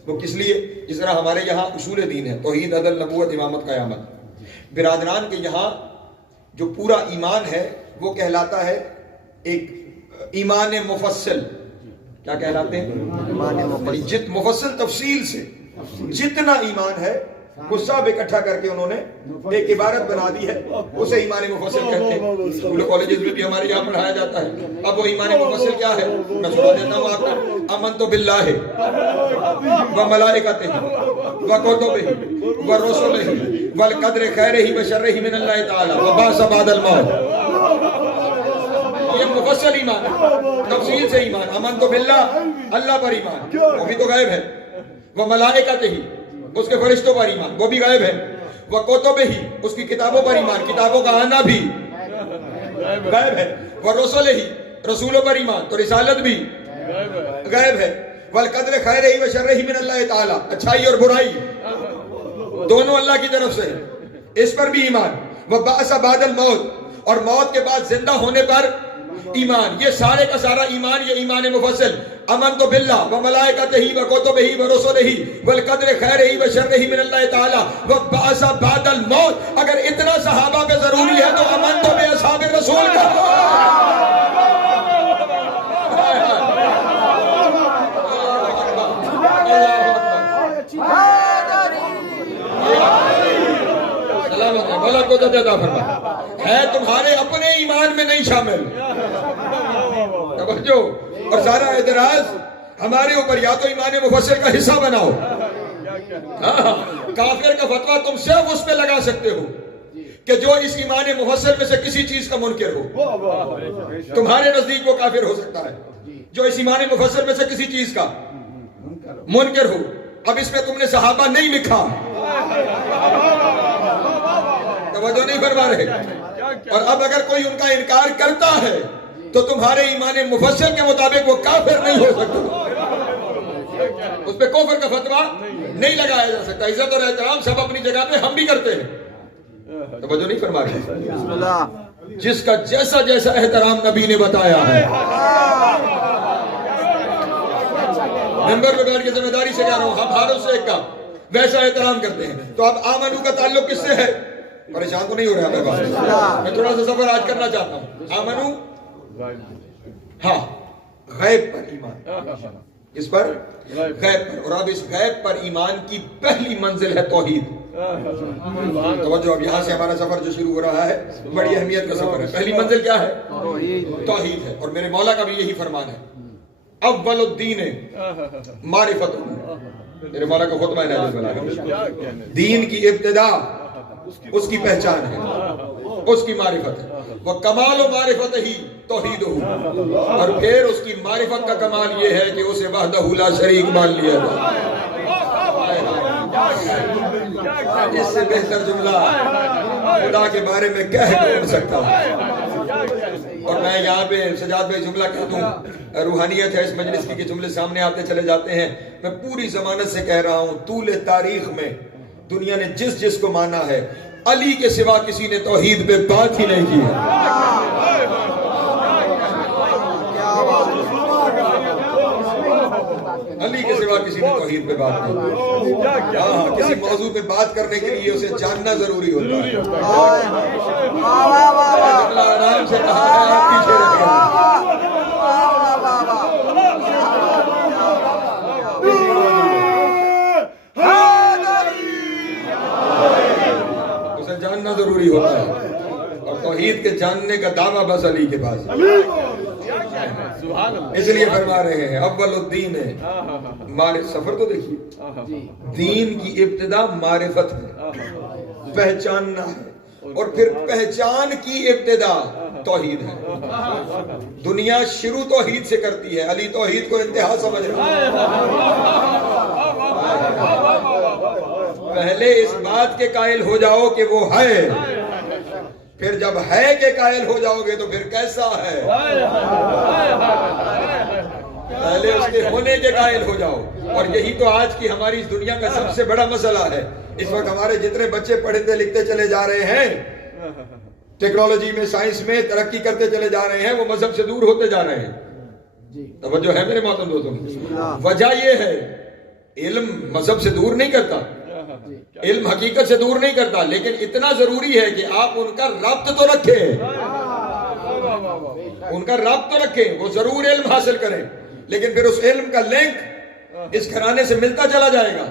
وہ کس لیے؟ جس طرح ہمارے یہاں اصول دین ہے، توحید، عدل، نبوت، امامت، قیامت، برادران کے یہاں جو پورا ایمان ہے وہ کہلاتا ہے ایک ایمان مفصل. کیا کہلاتے ہیں؟ جت مفصل تفصیل سے جتنا ایمان ہے وہ سب اکٹھا کر کے انہوں نے ایک عبارت بنا دی ہے، اسے ایمان مفصل کہتے ہیں. اسکول کالجز میں بھی ہمارے یہاں پڑھایا جاتا ہے. اب وہ ایمان مفصل کیا ہے میں سنا دیتا ہوں آپ کو. آمنت باللہ وملائکتہ وکتبہ ورسلہ والقدر خیرہ وشرہ من اللہ تعالی وبعث بعد الموت. یہ مفصل ایمان ہے، تفصیل سے ایمان. آمنت باللہ، اللہ پر ایمان، وہ بھی تو غیب ہے. وملائکتہ، اس کے فرشتوں پر ایمان، وہ بھی غائب ہے. وکتبہ، اس کی کتابوں پر ایمان، کتابوں کا آنا بھی غائب ہے. ورسلہ، رسولوں پر ایمان، تو رسالت بھی غائب ہے. والقدر خیرہ وشرہ من اللہ تعالی، اچھائی اور برائی دونوں اللہ کی طرف سے، اس پر بھی ایمان. وبعث بعد الموت، اور موت کے بعد زندہ ہونے پر ایمان. یہ سارے کا سارا ایمان، یہ ایمان مفصل. آمنت باللہ وملائکتہ وکتبہ ورسلہ والقدر خیرہ وشرہ من اللہ تعالی وبعث بعد الموت. اگر اتنا صحابہ پہ ضروری ہے تو آمنت باصحاب الرسول کا ہے تمہارے اپنے ایمان میں نہیں شامل. توجہ. اور سارا اعتراض ہمارے اوپر، یا تو ایمان مفصل کا حصہ بناؤ. کافر کا فتویٰ تم صرف اس پہ لگا سکتے ہو کہ جو اس ایمان مفصل میں سے کسی چیز کا منکر ہو. تمہارے نزدیک وہ کافر ہو سکتا ہے جو اس ایمان مفصل میں سے کسی چیز کا منکر ہو. اب اس میں تم نے صحابہ نہیں لکھا، توجہ نہیں فرما رہے. اور اب اگر کوئی ان کا انکار کرتا ہے تو تمہارے ایمان مفصل کے مطابق وہ کافر نہیں ہو سکتا، اس پہ کفر کا فتویٰ نہیں لگایا جا سکتا. عزت اور احترام سب اپنی جگہ پہ ہم بھی کرتے ہیں، توجہ نہیں فرما رہے. جس کا جیسا جیسا احترام نبی نے بتایا ہے، ممبر پہ بیٹھ کے ذمہ داری سے کہہ رہا ہوں، ہم ہاروں سے ایک کا ویسا احترام کرتے ہیں. تو اب آمنو کا تعلق کس سے ہے؟ پریشان تو نہیں ہو رہا میرے بات؟ میں تھوڑا سا سفر آج کرنا چاہتا ہوں. آمنو، ہاں، غیب پر ایمان، اس پر غیب پر. اور اب اس غیب پر ایمان کی پہلی منزل ہے توحید. توجہ. اب یہاں سے ہمارا سفر جو شروع ہو رہا ہے بڑی اہمیت کا سفر ہے. پہلی منزل کیا ہے؟ توحید ہے. اور میرے مولا کا بھی یہی فرمان ہے، اول الدین معرفت. میرے مولا کا خطبہ ہے نہج. دین کی ابتدا اس کی پہچان ہے، اس کی معرفت ہے. وہ کمال و معرفت ہی توحید ہو، اور پھر اس کی معرفت کا کمال یہ ہے کہ اسے وحدہ لا شریک مان لیا جائے. اس سے بہتر جملہ خدا کے بارے میں کہہ نہیں سکتا. اور میں یہاں پہ سجاد بھائی جملہ کہتا ہوں، روحانیت ہے اس مجلس کی کہ جملے سامنے آتے چلے جاتے ہیں. میں پوری ضمانت سے کہہ رہا ہوں، طول تاریخ میں دنیا نے جس جس کو مانا ہے، علی کے سوا کسی نے توحید پہ بات ہی نہیں کی ہے. علی کے سوا کسی نے توحید پہ بات نہیں کی. ہاں، کسی موضوع پہ بات کرنے کے لیے اسے جاننا ضروری ہوتا ہے. آرام سے کہا ہے، آپ پیچھے رکھیں. اسے جاننا ضروری ہوتا ہے. اور توحید کے جاننے کا دعویٰ بس علی کے پاس ہے. اس لیے فرما رہے ہیں اول الدین ہے. سفر تو دیکھیے، دین کی ابتدا معرفت ہے، پہچاننا ہے. اور پھر پہچان کی ابتدا توحید ہے. دنیا شروع توحید سے کرتی ہے، علی توحید کو انتہا سمجھ رہا ہے. پہلے اس بات کے قائل ہو جاؤ کہ وہ ہے، پھر جب ہے کے قائل ہو جاؤ گے تو پھر کیسا ہے. پہلے اس کے ہونے کے قائل ہو جاؤ. اور یہی تو آج کی ہماری اس دنیا کا سب سے بڑا مسئلہ ہے. اس وقت ہمارے جتنے بچے پڑھتے لکھتے چلے جا رہے ہیں، ٹیکنالوجی میں، سائنس میں ترقی کرتے چلے جا رہے ہیں، وہ مذہب سے دور ہوتے جا رہے ہیں۔ توجہ ہے میرے محترم دوستوں؟ وجہ یہ ہے، علم مذہب سے دور نہیں کرتا، علم حقیقت سے دور نہیں کرتا، لیکن اتنا ضروری ہے کہ آپ ان کا ربط تو رکھیں، ان کا ربط تو رکھیں، وہ ضرور علم حاصل کریں، لیکن پھر اس علم کا لنک اس گھرانے سے ملتا چلا جائے گا،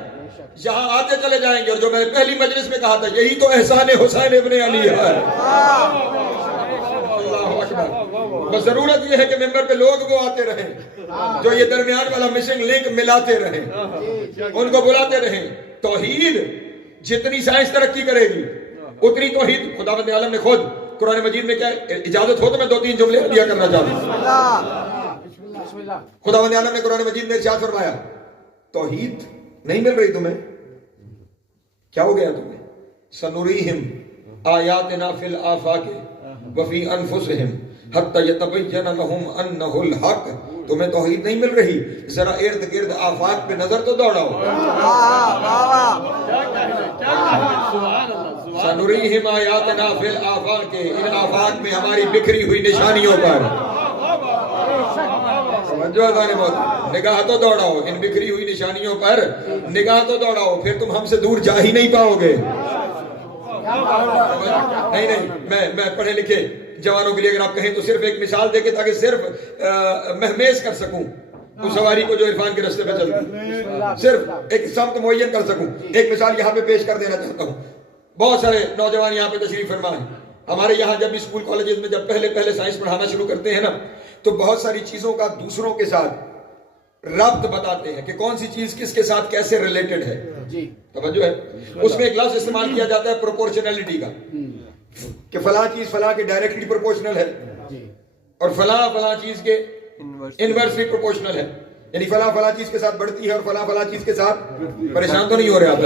یہاں آتے چلے جائیں گے۔ اور جو میں نے پہلی مجلس میں کہا تھا، یہی تو احسان حسین ابن علی ہے۔ اللہ اکبر۔ بس ضرورت یہ ہے کہ ممبر پہ لوگ وہ آتے رہیں جو یہ درمیان والا مسنگ لنک ملاتے رہیں، ان کو بلاتے رہیں۔ توحید جتنی سائنس ترقی کرے گی اتنی توحید، خداوند عالم نے خود قرآن مجید میں کیا، اجازت ہو تو میں 2-3 جملے دیا کرنا چاہتا ہوں۔ خداوند عالم نے قرآن مجید میں ارشاد فرمایا، توحید نہیں مل رہی تمہیں، کیا ہو گیا تمہیں؟ سنریہم آیاتنا فی الآفاق وفی انفسہم حتی یتبین لہم انہ الحق۔ تمہیں توحید نہیں مل رہی، ذرا ارد گرد آفاق پہ نظر تو دوڑاؤ۔ سنریہم آیاتنا فی الآفاق، ان آفاق میں ہماری بکھری ہوئی نشانیوں پر نگاہ تو دوڑاؤ، ان بکھری ہوئی نشانیوں پر نگاہ تو دوڑاؤ، پھر تم ہم سے دور جا ہی نہیں پاؤ گے۔ نہیں، میں پڑھے لکھے جوانوں کے لیے اگر آپ کہیں تو صرف ایک مثال دے کے، تاکہ صرف مہمیز کر سکوں اس سواری کو جو عرفان کے رستے پہ چلتی، صرف ایک سمت معین کر سکوں۔ ایک مثال یہاں پہ پیش کر دینا چاہتا ہوں۔ بہت سارے نوجوان یہاں پہ تشریف فرما ہیں۔ ہمارے یہاں جب بھی اسکول کالجز میں جب پہلے سائنس پڑھانا شروع کرتے ہیں نا، تو بہت ساری چیزوں کا دوسروں کے ساتھ ربط بتاتے ہیں کہ کون سی چیز کس کے ساتھ کیسے ریلیٹڈ ہے۔ توجہ ہے؟ اس میں ایک لفظ استعمال کیا جاتا ہے پروپورشنلٹی کا، کہ فلاں چیز فلاں کے ڈائریکٹلی پروپورشنل ہے اور فلاں چیز کے انورسلی پروپورشنل ہے، یعنی فلاں چیز کے ساتھ بڑھتی ہے اور فلاں چیز کے ساتھ پریشان تو نہیں ہو رہے آپ؟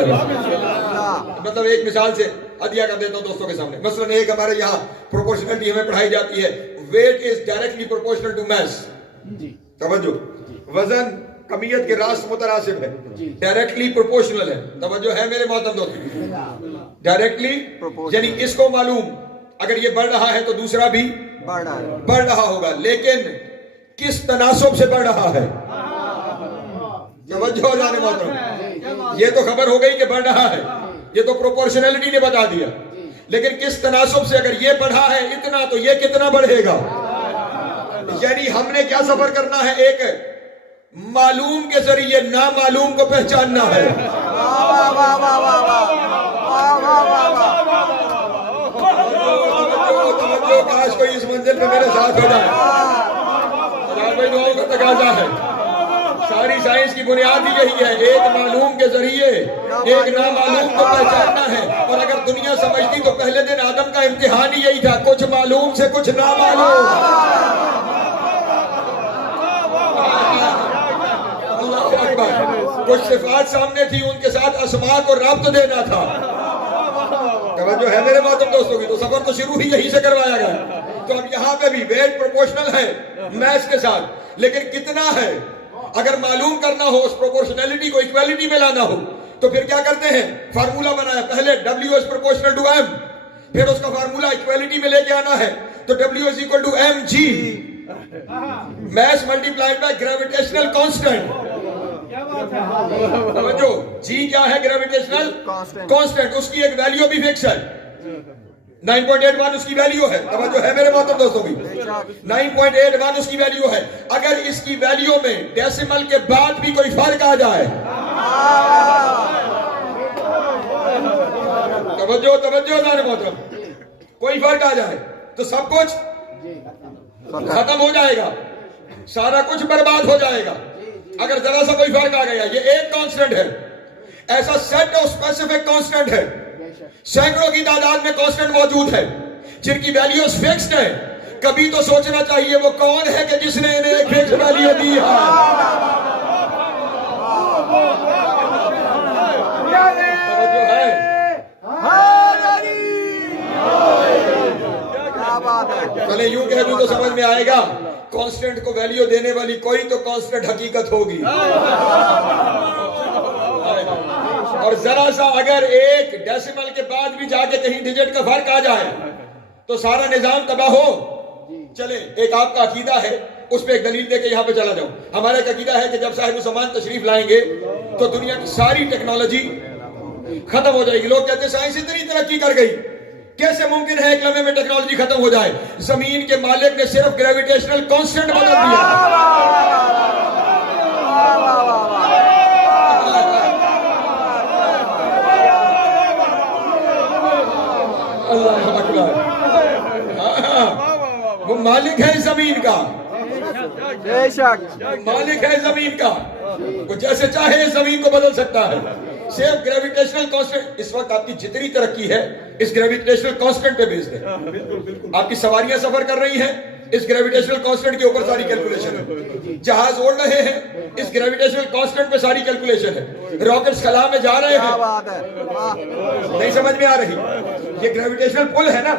مطلب ایک مثال سے عدیہ کر دیتا ہوں دوستوں کے سامنے۔ مثلا ایک ہمارے یہاں پروپورشنلٹی ہمیں پڑھائی جاتی ہے، weight is directly proportional to mass۔ توجہ، وزن کمیت کے راست متناسب ہے، ڈائریکٹلی پروپورشنل ہے۔ توجہ ہے میرے محترم دوست؟ ڈائریکٹلی یعنی اس کو معلوم اگر یہ بڑھ رہا ہے تو دوسرا بھی بڑھ رہا ہوگا، لیکن کس تناسب سے بڑھ رہا ہے؟ توجہ جانے محترم، یہ تو خبر ہو گئی کہ بڑھ رہا ہے، یہ تو پروپورشنلٹی نے بتا دیا، لیکن کس تناسب سے؟ اگر یہ بڑھا ہے اتنا تو یہ کتنا بڑھے گا؟ یعنی ہم نے کیا سفر کرنا ہے؟ ایک معلوم کے ذریعے نامعلوم کو پہچاننا ہے۔ کاش کوئی اس منزل پہ میرے ساتھ ہو جائے۔ دعاؤں کا تقاضا ہے، ساری سائنس کی بنیاد ہی یہی ہے، ایک معلوم کے ذریعے ایک نامعلوم کو پہچاننا ہے۔ اور اگر دنیا سمجھتی تو پہلے دن آدم کا امتحان ہی یہی تھا، کچھ معلوم سے کچھ نامعلوم۔ اللہ اکبر۔ کچھ صفات سامنے تھی، ان کے ساتھ اسماء کو ربط دینا تھا۔ توجہ ہے میرے محترم دوستوں کی؟ تو سفر تو شروع ہی یہیں سے کروایا گیا۔ تو اب یہاں پہ بھی ویٹ پروپورشنل ہے میس کے ساتھ، لیکن کتنا ہے؟ اگر معلوم کرنا ہو، اس پروپورشنلٹی کو ایکویلٹی میں لانا ہو، تو پھر کیا کرتے ہیں؟ فارمولا بنایا، پہلے W is proportional to M، پھر اس کا فارمولا ایکویلٹی میں لے کے آنا ہے تو W is equal to mg، mass multiplied by gravitational constant۔ جو G کیا ہے؟ گریویٹیشنل کانسٹنٹ، اس کی ایک ویلیو بھی فکس ہے، 9.81 اس کی ویلیو ہے۔ توجہ ہے میرے محترم دوستوں کی؟ 9.81 اس کی ویلیو ہے۔ اگر اس کی ویلیو میں ڈیسیمل کے بعد بھی کوئی فرق آ جائے، توجہ میرے محترم، کوئی فرق آ جائے تو سب کچھ ختم ہو جائے گا، سارا کچھ برباد ہو جائے گا۔ اگر ذرا سا کوئی فرق آ گیا، یہ ایک کانسٹنٹ ہے، ایسا سیٹ آف اسپیسیفک کانسٹنٹ ہے، سینکڑوں کی تعداد میں کانسٹنٹ موجود ہے جن کی ویلیوز فکسڈ ہیں۔ کبھی تو سوچنا چاہیے وہ کون ہے کہ جس نے انہیں ایک فکس ویلیو دی ہے۔ چلے یوں کہہ دوں تو سمجھ میں آئے گا، کانسٹنٹ کو ویلیو دینے والی کوئی تو کانسٹنٹ حقیقت ہوگی۔ اور ذرا سا اگر ایک ڈیسیمل کے بعد بھی جا کے کہیں ڈیجٹ کا فرق آ جائے تو سارا نظام تباہ ہو. چلے ایک آپ کا عقیدہ ہے, اس پہ ایک دلیل دے کے یہاں پہ چلا جاؤ. ہمارا ایک عقیدہ ہے کہ جب صاحب زمان تشریف لائیں گے تو دنیا کی ساری ٹیکنالوجی ختم ہو جائے گی. لوگ کہتے ہیں سائنس اتنی ترقی کر گئی, کیسے ممکن ہے ایک لمحے میں ٹیکنالوجی ختم ہو جائے؟ زمین کے مالک نے صرف گریویٹیشنل کانسٹنٹ بدل دیا. اللہ اکبر. وہ مالک ہے زمین کا, بے شک مالک ہے زمین کا, وہ جیسے چاہے زمین کو بدل سکتا ہے. صرف گریویٹیشنل کانسٹنٹ, اس وقت آپ کی جتنی ترقی ہے اس گریویٹیشنل کانسٹنٹ پہ بیسڈ ہے. آپ کی سواریاں سفر کر رہی ہیں, اس گریویٹیشنل کانسٹنٹ کے اوپر ساری کیلکولیشن ہے. جہاز اڑ رہے ہیں, اس گریویٹیشنل کانسٹنٹ پہ ساری کیلکولیشن ہے. راکٹس خلا میں جا رہے ہیں, نہیں سمجھ میں آ رہی؟ یہ گریویٹیشنل پل ہے نا,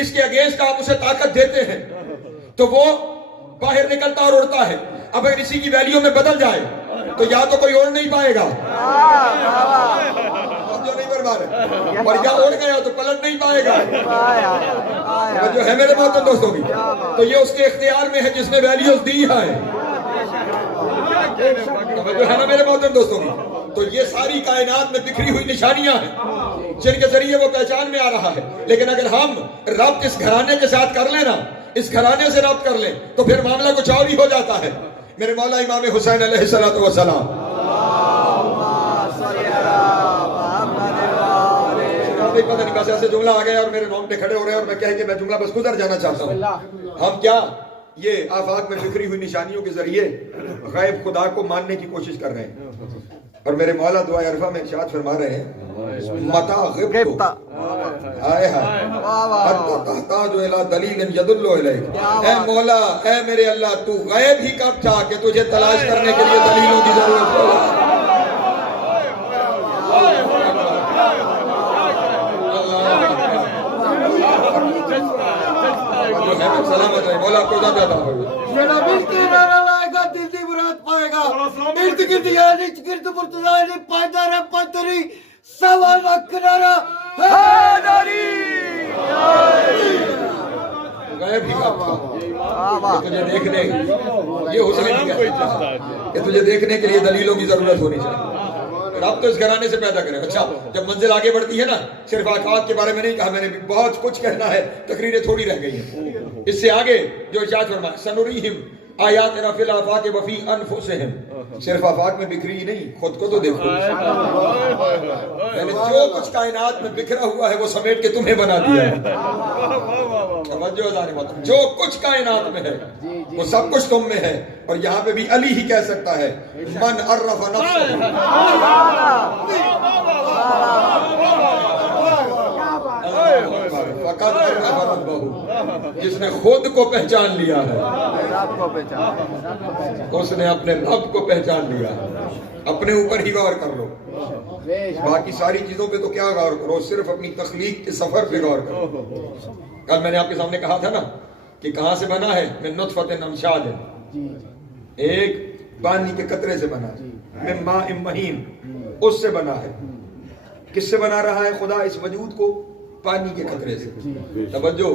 اس کے اگینسٹ آپ اسے طاقت دیتے ہیں تو وہ باہر نکلتا اور اڑتا ہے. اب اگر اسی کی ویلیو میں بدل جائے تو یا تو کوئی اڑ نہیں پائے گا, جو نہیں برباد ہے, اور یا اڑ گیا تو پلٹ نہیں پائے گا. جو ہے میرے محترم دوستوں بھی, تو یہ اس کے اختیار میں ہے جس نے ویلیوز دی ہے. جو ہے نا میرے محترم دوستوں بھی, تو یہ ساری کائنات میں بکھری ہوئی نشانیاں ہیں جن کے ذریعے وہ پہچان میں آ رہا ہے. لیکن اگر ہم ربط اس گھرانے کے ساتھ کر لیں نا, اس گھرانے سے ربط کر لیں تو پھر معاملہ کچھ اور ہی ہو جاتا ہے. میرے مولا امام حسین علیہ السلام, پتہ نہیں بس ایسے جملہ آ گیا اور میرے رونگٹے کھڑے ہو رہے ہیں اور میں کہہ کہ میں جملہ بس گزر جانا چاہتا ہوں. ہم کیا یہ آفاق میں بکھری ہوئی نشانیوں کے ذریعے غائب خدا کو ماننے کی کوشش کر رہے ہیں. اور میرے مولا دعا عرفہ میں ارشاد فرما رہے ہیں متا غبت ہائے ہائے حتی تحتاج الی دلیل یدل الیک. اے مولا, اے میرے اللہ, تو غائب ہی کب تھا کہ تجھے تلاش کرنے کے لیے دلیلوں کی ضرورت پڑی. سلامت رہے, مولا کو زیادہ عطا فرمائے. میرا ملکی نعرہ لائے گا, دل دی مراد پائے گا. ارد گرد یعنی گرد مرتضی پائیدار ہے پتری, سوا لاکھ نعرہ حیدری. غائب ہی کب تھا کہ تجھے دیکھنے, یہ حسین نہیں کہتا کہ تجھے دیکھنے کے لیے دلیلوں کی ضرورت ہونی چاہیے. رب تو اس گھرانے سے پیدا کرے. اچھا, جب منزل آگے بڑھتی ہے نا, صرف آفاق کے بارے میں نہیں کہا میں نے, بہت کچھ کہنا ہے, تقریریں تھوڑی رہ گئی ہیں. اس سے آگے جو ارشاد فرمایا سنریہم آیاتنا فی الآفاق وفی انفسہم, صرف آفاق میں بکھری ہی نہیں, خود کو تو دیکھو. یعنی جو کچھ کائنات میں بکھرا ہوا ہے وہ سمیٹ کے تمہیں بنا دیا ہے. جو کچھ کائنات میں ہے وہ سب کچھ تم میں ہے. اور یہاں پہ بھی علی ہی کہہ سکتا ہے من عرف نفسہ, فقط عرف ربہ, جس نے خود کو پہچان لیا ہے, اس نے اپنے رب کو پہچان لیا ہے. اپنے اوپر ہی غور کر لو, باقی ساری چیزوں پہ تو کیا غور کرو, صرف اپنی تخلیق کے سفر پہ غور کرو. کل میں نے آپ کے سامنے کہا تھا نا کہ کہاں سے بنا ہے, من نطفۃ امشاج, ایک پانی کے قطرے سے بنا ہے, من ماء مہین, اس سے بنا ہے. کس سے بنا رہا ہے خدا اس وجود کو؟ پانی کے قطرے سے. توجہ,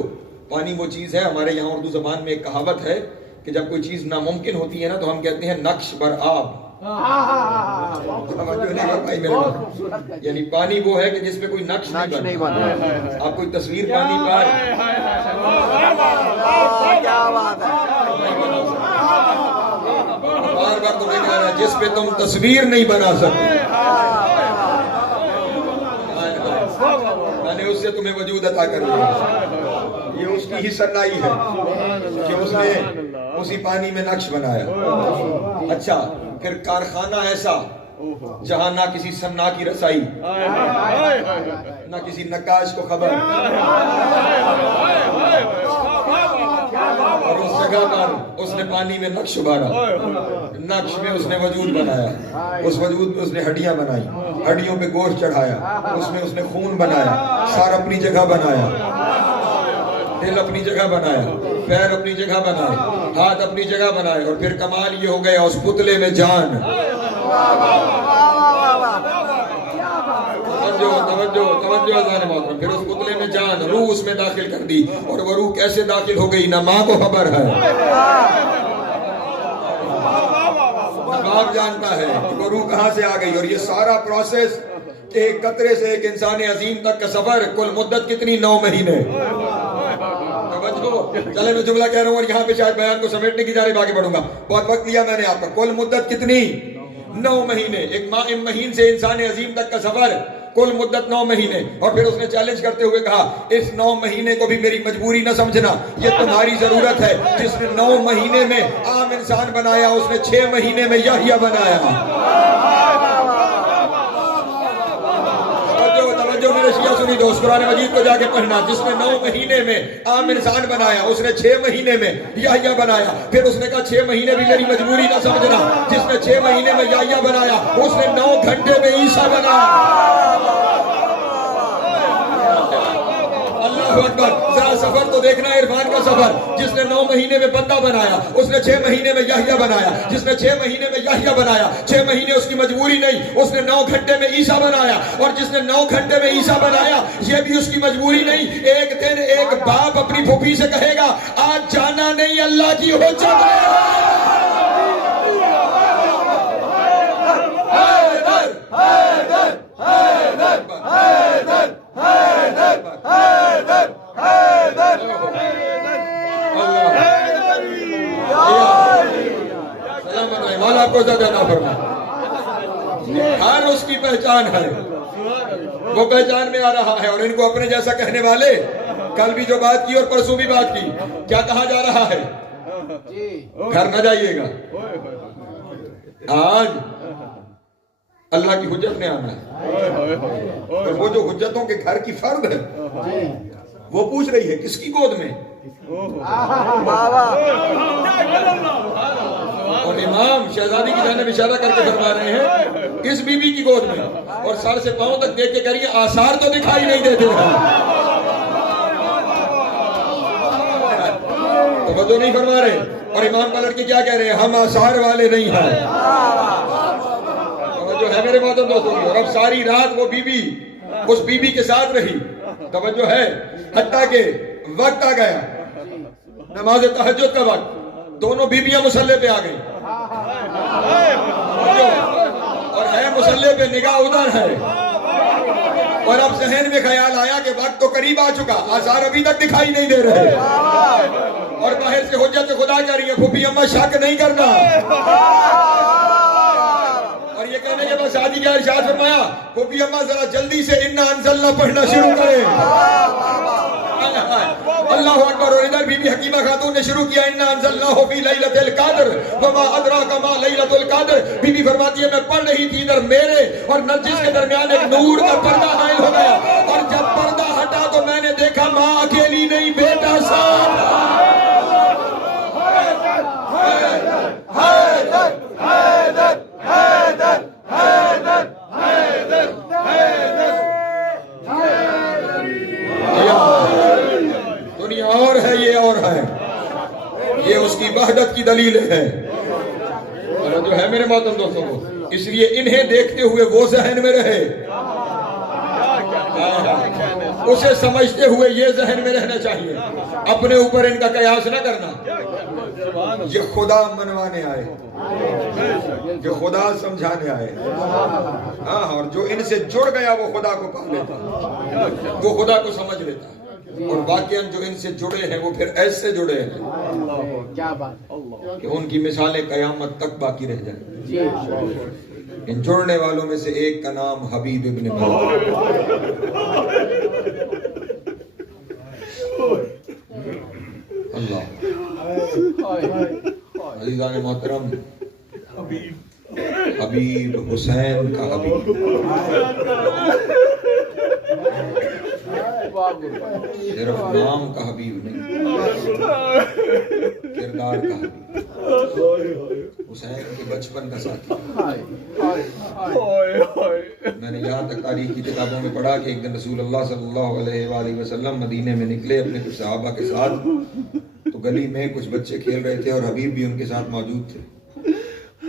پانی وہ چیز ہے, ہمارے یہاں اردو زبان میں ایک کہاوت ہے کہ جب کوئی چیز ناممکن ہوتی ہے نا تو ہم کہتے ہیں نقش بر آب. یعنی پانی وہ ہے کہ جس پہ کوئی نقش نہیں بنا. آپ کوئی تصویر پانی پر بار بار تو میں کہہ رہا جس پہ تم تصویر نہیں بنا سکتے, میں نے اس سے تمہیں وجود عطا کر دیا. یہ اس کی ہی صنائی ہے کہ اس نے اسی پانی میں نقش بنایا. اچھا, پھر کارخانہ ایسا جہاں نہ کسی صنع کی رسائی, نہ کسی نقاش کو خبر, اور اس جگہ پر اس نے پانی میں نقش ابھارا. نقش میں اس نے وجود بنایا, اس وجود میں اس نے ہڈیاں بنائی, ہڈیوں پہ گوشت چڑھایا, اس میں اس نے خون بنایا, سار اپنی جگہ بنایا, دل اپنی جگہ بنایا, پیر اپنی جگہ بنائے, ہاتھ اپنی جگہ بنائے, اور پھر کمال یہ ہو گیا اس پتلے میں جان. توجہ اذان محترم. پھر اس پتلے نے جان روح اس میں داخل کر دی, اور وہ روح کیسے داخل ہو گئی نہ ماں کو خبر ہے, باپ جانتا ہے کہ وہ روح کہاں سے آ گئی. اور یہ سارا پروسیس ایک قطرے سے ایک انسان عظیم تک کا سفر, کل مدت کتنی 9 مہینے. چلے میں جملہ کہہ رہا ہوں اور یہاں پہ شاید بیان کو سمیٹنے کی جانب آگے بڑھوں گا, بہت وقت لیا میں نے آپ کا. کل مدت کتنی 9 مہینے. ایک ماہ مہین سے انسان عظیم تک کا سفر, کل مدت 9 مہینے. اور پھر اس نے چیلنج کرتے ہوئے کہا اس 9 مہینے کو بھی میری مجبوری نہ سمجھنا, یہ تمہاری ضرورت ہے. جس نے 9 مہینے میں عام انسان بنایا اس نے 6 مہینے میں یحییٰ بنایا. جو میرے شیعہ سنی دوست قرآن مجید کو جا کے پڑھنا. جس نے 9 مہینے میں عام انسان بنایا اس نے 6 مہینے میں یحییٰ بنایا. پھر اس نے کہا 6 مہینے بھی میری مجبوری نہ سمجھنا. جس نے 6 مہینے میں یحییٰ بنایا اس نے 9 گھنٹے میں عیسیٰ بنایا. اللہ اکبر. ذرا سفر تو دیکھنا ہے عرفان کا سفر. جس نے 9 مہینے میں بندہ بنایا اس نے 6 مہینے میں یحییٰ بنایا. جس نے 6 مہینے میں یحییٰ بنایا 6 مہینے اس کی مجبوری نہیں, اس نے 9 گھنٹے میں عیسیٰ بنایا. اور جس نے 9 گھنٹے میں عیسیٰ بنایا یہ بھی اس کی مجبوری نہیں. ایک دن ایک باپ اپنی پھوپھی سے کہے گا آج جانا نہیں, اللہ کی حجت ہے. مولا آپ کو زیادہ نہ فرمائے. ہر اس کی پہچان ہے, وہ پہچان میں آ رہا ہے. اور ان کو اپنے جیسا کہنے والے کل بھی جو بات کی اور پرسوں بھی بات کی, کیا کہا جا رہا ہے؟ گھر نہ جائیے گا, آج اللہ کی حجت میں آنا ہے. اور وہ جو حجتوں کے گھر کی فرد ہے وہ پوچھ رہی ہے کس کی گود میں. اور امام شہزادی کی جانب اشارہ کر کے فرما رہے ہیں کس بی بی کی گود میں. اور سر سے پاؤں تک دیکھ کے کہہ رہی ہے آثار تو دکھائی نہیں دیتے ہیں. توجہ نہیں فرما رہے. اور امام پلٹ کے کیا کہہ رہے ہیں ہم آثار والے نہیں ہیں. توجہ ہے میرے محترم دوستوں کی. اور اب ساری رات وہ بی بی اس بی بی کے ساتھ رہی. توجہ ہے حتیٰ کہ وقت آ گیا نماز تہجد کا وقت, دونوں بیویاں مصلی پہ آ گئی. اور ہے مصلی پہ نگاہ ادھر ہے. اور اب ذہن میں خیال آیا کہ وقت تو قریب آ چکا, آثار ابھی تک دکھائی نہیں دے رہے. اور باہر سے حجت خدا کہہ رہی ہے پھوپھی اماں شک نہیں کرنا. اور یہ کہنے کے بعد شادی کا ارشاد فرمایا پھوپھی اماں ذرا جلدی سے انا انزلنا پڑھنا شروع کریں. اللہ اکبر. اور ادھر بی بی حکیمہ خاتون نے شروع کیا انا انزلناہ فی لیلۃ القدر وما ادراک ما لیلۃ القدر. بی بی فرماتی ہے میں پڑھ رہی تھی, ادھر میرے اور نرجس کے درمیان ایک نور کا پردہ حائل ہو گیا. اور جب پردہ ہٹا تو میں نے دیکھا ماں اکیلی نہیں بیٹا ساتھ. دنیا اور ہے یہ اور ہے, یہ اس کی وحدت کی دلیل ہے. اور جو ہے میرے محترم دوستوں کو, اس لیے انہیں دیکھتے ہوئے وہ ذہن میں رہے, اسے سمجھتے ہوئے یہ ذہن میں رہنا چاہیے. اپنے اوپر ان کا قیاس نہ کرنا. یہ خدا منوانے آئے, یہ خدا سمجھانے آئے. ہاں, اور جو ان سے جڑ گیا وہ خدا کو پا لیتا, وہ خدا کو سمجھ لیتا. اور واقعاً جو ان سے جڑے ہیں وہ پھر ایسے جڑے ہیں کہ ان کی مثالیں قیامت تک باقی رہ جائیں. ان جڑنے والوں میں سے ایک کا نام حبیب ابن مالک. اللہ عزیزان محترم, حبیب حسین کا حبیب, صرف نام کا حبیب نہیں, کردار کا حبیب, حسین کے بچپن کا ساتھی. میں نے یہاں تک تاریخ کی کتابوں میں پڑھا کہ ایک دن رسول اللہ صلی اللہ علیہ وآلہ وسلم مدینے میں نکلے اپنے کچھ صحابہ کے ساتھ, تو گلی میں کچھ بچے کھیل رہے تھے اور حبیب بھی ان کے ساتھ موجود تھے.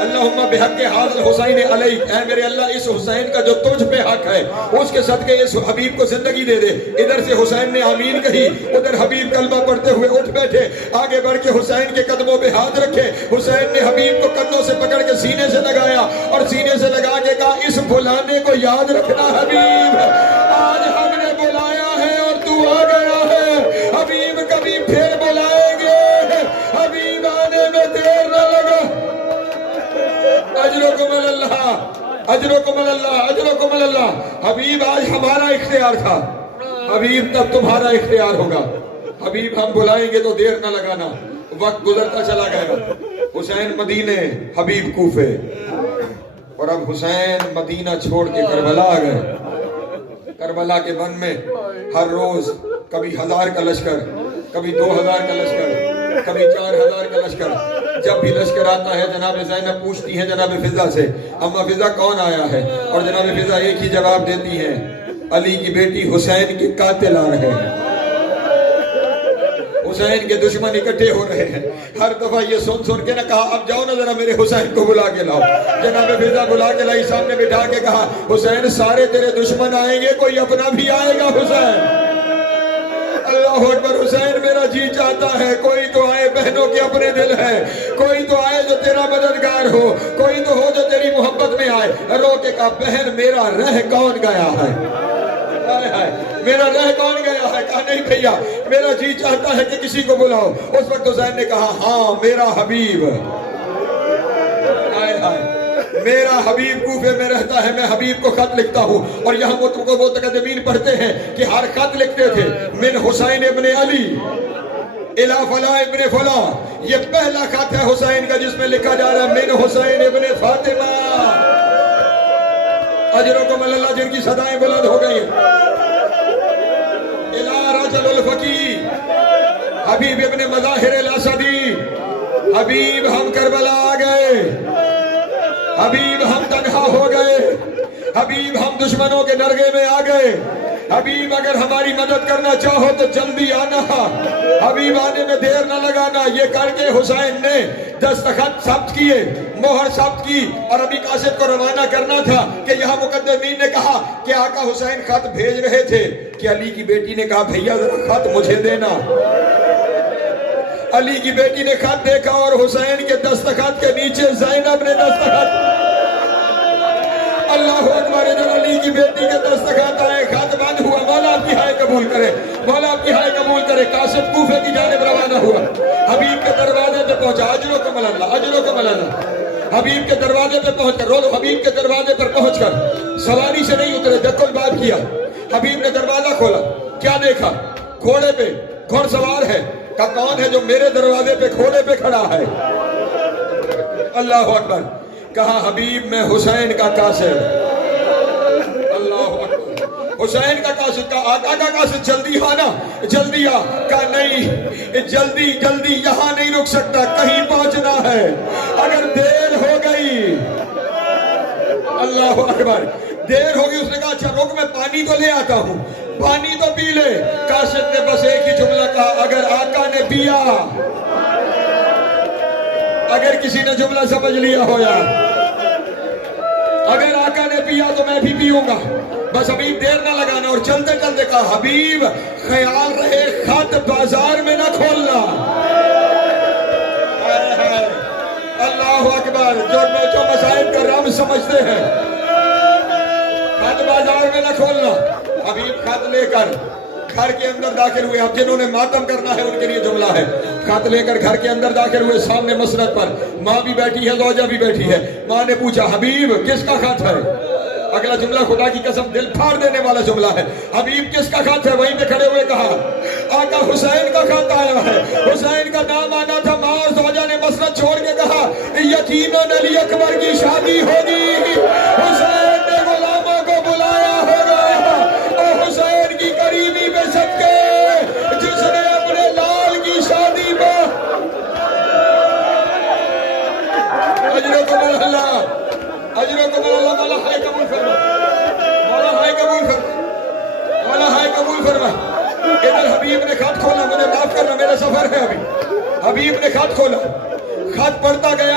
اللہم بحق حاضر حسین علیہ، اے میرے اللہ اس حسین کا جو تجھ پہ حق ہے اس کے صدقے اس حبیب کو زندگی دے دے۔ ادھر سے حسین نے آمین کہی، ادھر حبیب کلمہ پڑھتے ہوئے اٹھ بیٹھے، آگے بڑھ کے حسین کے قدموں پہ ہاتھ رکھے۔ حسین نے حبیب کو کندھوں سے پکڑ کے سینے سے لگایا اور سینے سے لگا کے کہا اس بلانے کو یاد رکھنا حبیب، آج ہم نے بلایا ہے اور تو آ گیا ہے، حبیب کبھی پھر بلائیں گے، حبیب آنے میں دیر نہ لگا۔ اجرکم اللہ، اجرکم اللہ، اجرکم اللہ۔ حبیب آج ہمارا اختیار تھا، حبیب تب تمہارا اختیار ہوگا۔ حبیب ہم بلائیں گے تو دیر نہ لگانا۔ وقت گزرتا چلا گیا، حسین مدینے، حبیب کوفے، اور اب حسین مدینہ چھوڑ کے کربلا آ گئے۔ کربلا کے بن میں ہر روز کبھی 1000 کا لشکر، کبھی 2000 کا لشکر، کبھی 4000 کا لشکر۔ جب بھی لشکر آتا ہے جناب زینب پوچھتی ہیں جناب فضہ سے، اما فضہ کون آیا ہے؟ اور جناب فضہ ایک ہی جواب دیتی ہیں، علی کی بیٹی حسین کے قاتل آ رہے ہیں، حسین کے دشمن اکٹھے ہو رہے ہیں۔ ہر دفعہ یہ سن کے نہ کہا اب جاؤ نا ذرا میرے حسین کو بلا کے لاؤ۔ جناب فضہ بلا کے لائی، سامنے بٹھا کے کہا حسین سارے تیرے دشمن آئیں گے، کوئی اپنا بھی آئے گا حسین؟ اللہ اکبر۔ حسین میرا جی چاہتا ہے کوئی تو آئے بہنوں کے اپنے دل ہے، کوئی تو آئے جو تیرا مددگار ہو، کوئی تو ہو جو تیری محبت میں آئے۔ رو کے کہا بہن میرا رہ کون گیا ہے؟ میرا رہ کون گیا ہے؟ کہا نہیں بھیا میرا جی چاہتا ہے کہ کسی کو بلاؤ۔ اس وقت حسین نے کہا ہاں میرا حبیب، میرا حبیب کوفے میں رہتا ہے، میں حبیب کو خط لکھتا ہوں۔ اور یہاں وہ متقدمین پڑھتے ہیں کہ ہر خط لکھتے تھے من حسین ابن علی الى فلاں ابن فلاں۔ یہ پہلا خط ہے حسین کا جس میں لکھا جا رہا ہے من حسین ابن فاطمہ۔ اجرکم اللہ، جن کی صدائیں بلند ہو گئی ہیں۔ الى رجل الفقی حبیب ابن مظاہر الاسدی، حبیب ہم کربلا آ گئے، حبیب ہم تنہا ہو گئے، حبیب ہم دشمنوں کے نرغے میں آ گئے، حبیب اگر ہماری مدد کرنا چاہو تو جلدی آنا، حبیب آنے میں دیر نہ لگانا۔ یہ کر کے حسین نے دستخط ثبت کیے، مہر ثبت کی، اور ابھی قاسم کو روانہ کرنا تھا کہ یہاں مقدمین نے کہا کہ آقا حسین خط بھیج رہے تھے کہ علی کی بیٹی نے کہا بھیا ذرا خط مجھے دینا۔ علی کی بیٹی نے خط دیکھا اور حسین کے دستخط کے نیچے زینب نے دستخط، اللہ اکبر، جب علی کی بیٹی کے دستخط آئے خط بند ہوا۔ مولا آپ کی ہائے قبول کرے، مولا آپ کی ہائے قبول کرے۔ قاسم کوفے کی جانب روانہ ہوا، حبیب کے دروازے پہ پہنچا۔ اجرکم اللہ، اجرکم اللہ۔ حبیب کے دروازے پہ پہنچ کر رولو، حبیب کے دروازے پر پہنچ کر سواری سے نہیں اترے، دق الباب کیا۔ حبیب نے دروازہ کھولا، کیا دیکھا؟ گھوڑے پہ گھوڑ سوار ہے۔ کہا کون ہے جو میرے دروازے پہ گھوڑے پہ کھڑا ہے؟ اللہ اکبر۔ کہا حبیب میں حسین کا قاصد۔ اللہ اکبر، حسین کا قاصد۔ کہا آقا کا قاصد جلدی آنا، جلدی آ۔ کہا نہیں، جلدی جلدی یہاں نہیں رک سکتا، کہیں پہنچنا ہے، اگر دیر ہو گئی۔ اللہ اکبر، دیر ہوگی۔ اس نے کہا اچھا رک، میں پانی تو لے آتا ہوں، پانی تو پی لے۔ قاصد نے بس ایک ہی جملہ کہا اگر آقا نے پیا۔ اگر کسی نے جملہ سمجھ لیا ہو یار، اگر آقا نے پیا تو میں بھی پیوں گا۔ بس حبیب دیر نہ لگانا، اور چلتے چلتے کہا حبیب خیال رہے خط بازار میں نہ کھولنا۔ اللہ اکبر، جو مسائل کا رم سمجھتے ہیں، خط بازار میں نہ کھولنا۔ حبیب خط لے کر گھر کے اندر داخل ہوئے۔ اب جنہوں نے ماتم کرنا ہے ان کے لیے جملہ ہے۔ خط لے کر گھر کے اندر داخل ہوئے، سامنے مسرت پر ماں بھی بیٹھی ہے، زوجہ بھی بیٹھی ہے۔ ماں نے پوچھا حبیب کس کا خط ہے؟ اگلا جملہ خدا کی قسم دل پھاڑ دینے والا جملہ ہے۔ حبیب کس کا خط ہے؟ وہیں پہ کھڑے ہوئے کہا آقا حسین کا خط آیا ہے۔ حسین کا نام آنا تھا۔ ماں اور زوجہ نے مسرت چھوڑ کے کہا یتیماً علی اکبر کی شادی ہوگی۔ حسین نے غلاموں کو بلایا ہوگا، اور حسین کی قریبی میں سب کے جس نے اپنے لال کی شادی میں اجرکم اللہ، اجرکم اللہ، مولا ہائے قبول فرما، مولا ہائے قبول فرما، مولا ہائے قبول فرما۔ ادھر حبیب نے خط کھولا، مجھے معاف کرنا میرا سفر ہے ابھی۔ حبیب نے خط کھولا، خط پڑھتا گیا،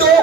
2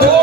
2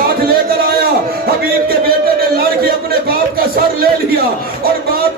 ساتھ لے کر آیا. حبیب کے بیٹے نے لڑ کے اپنے باپ کا سر لے لیا اور باپ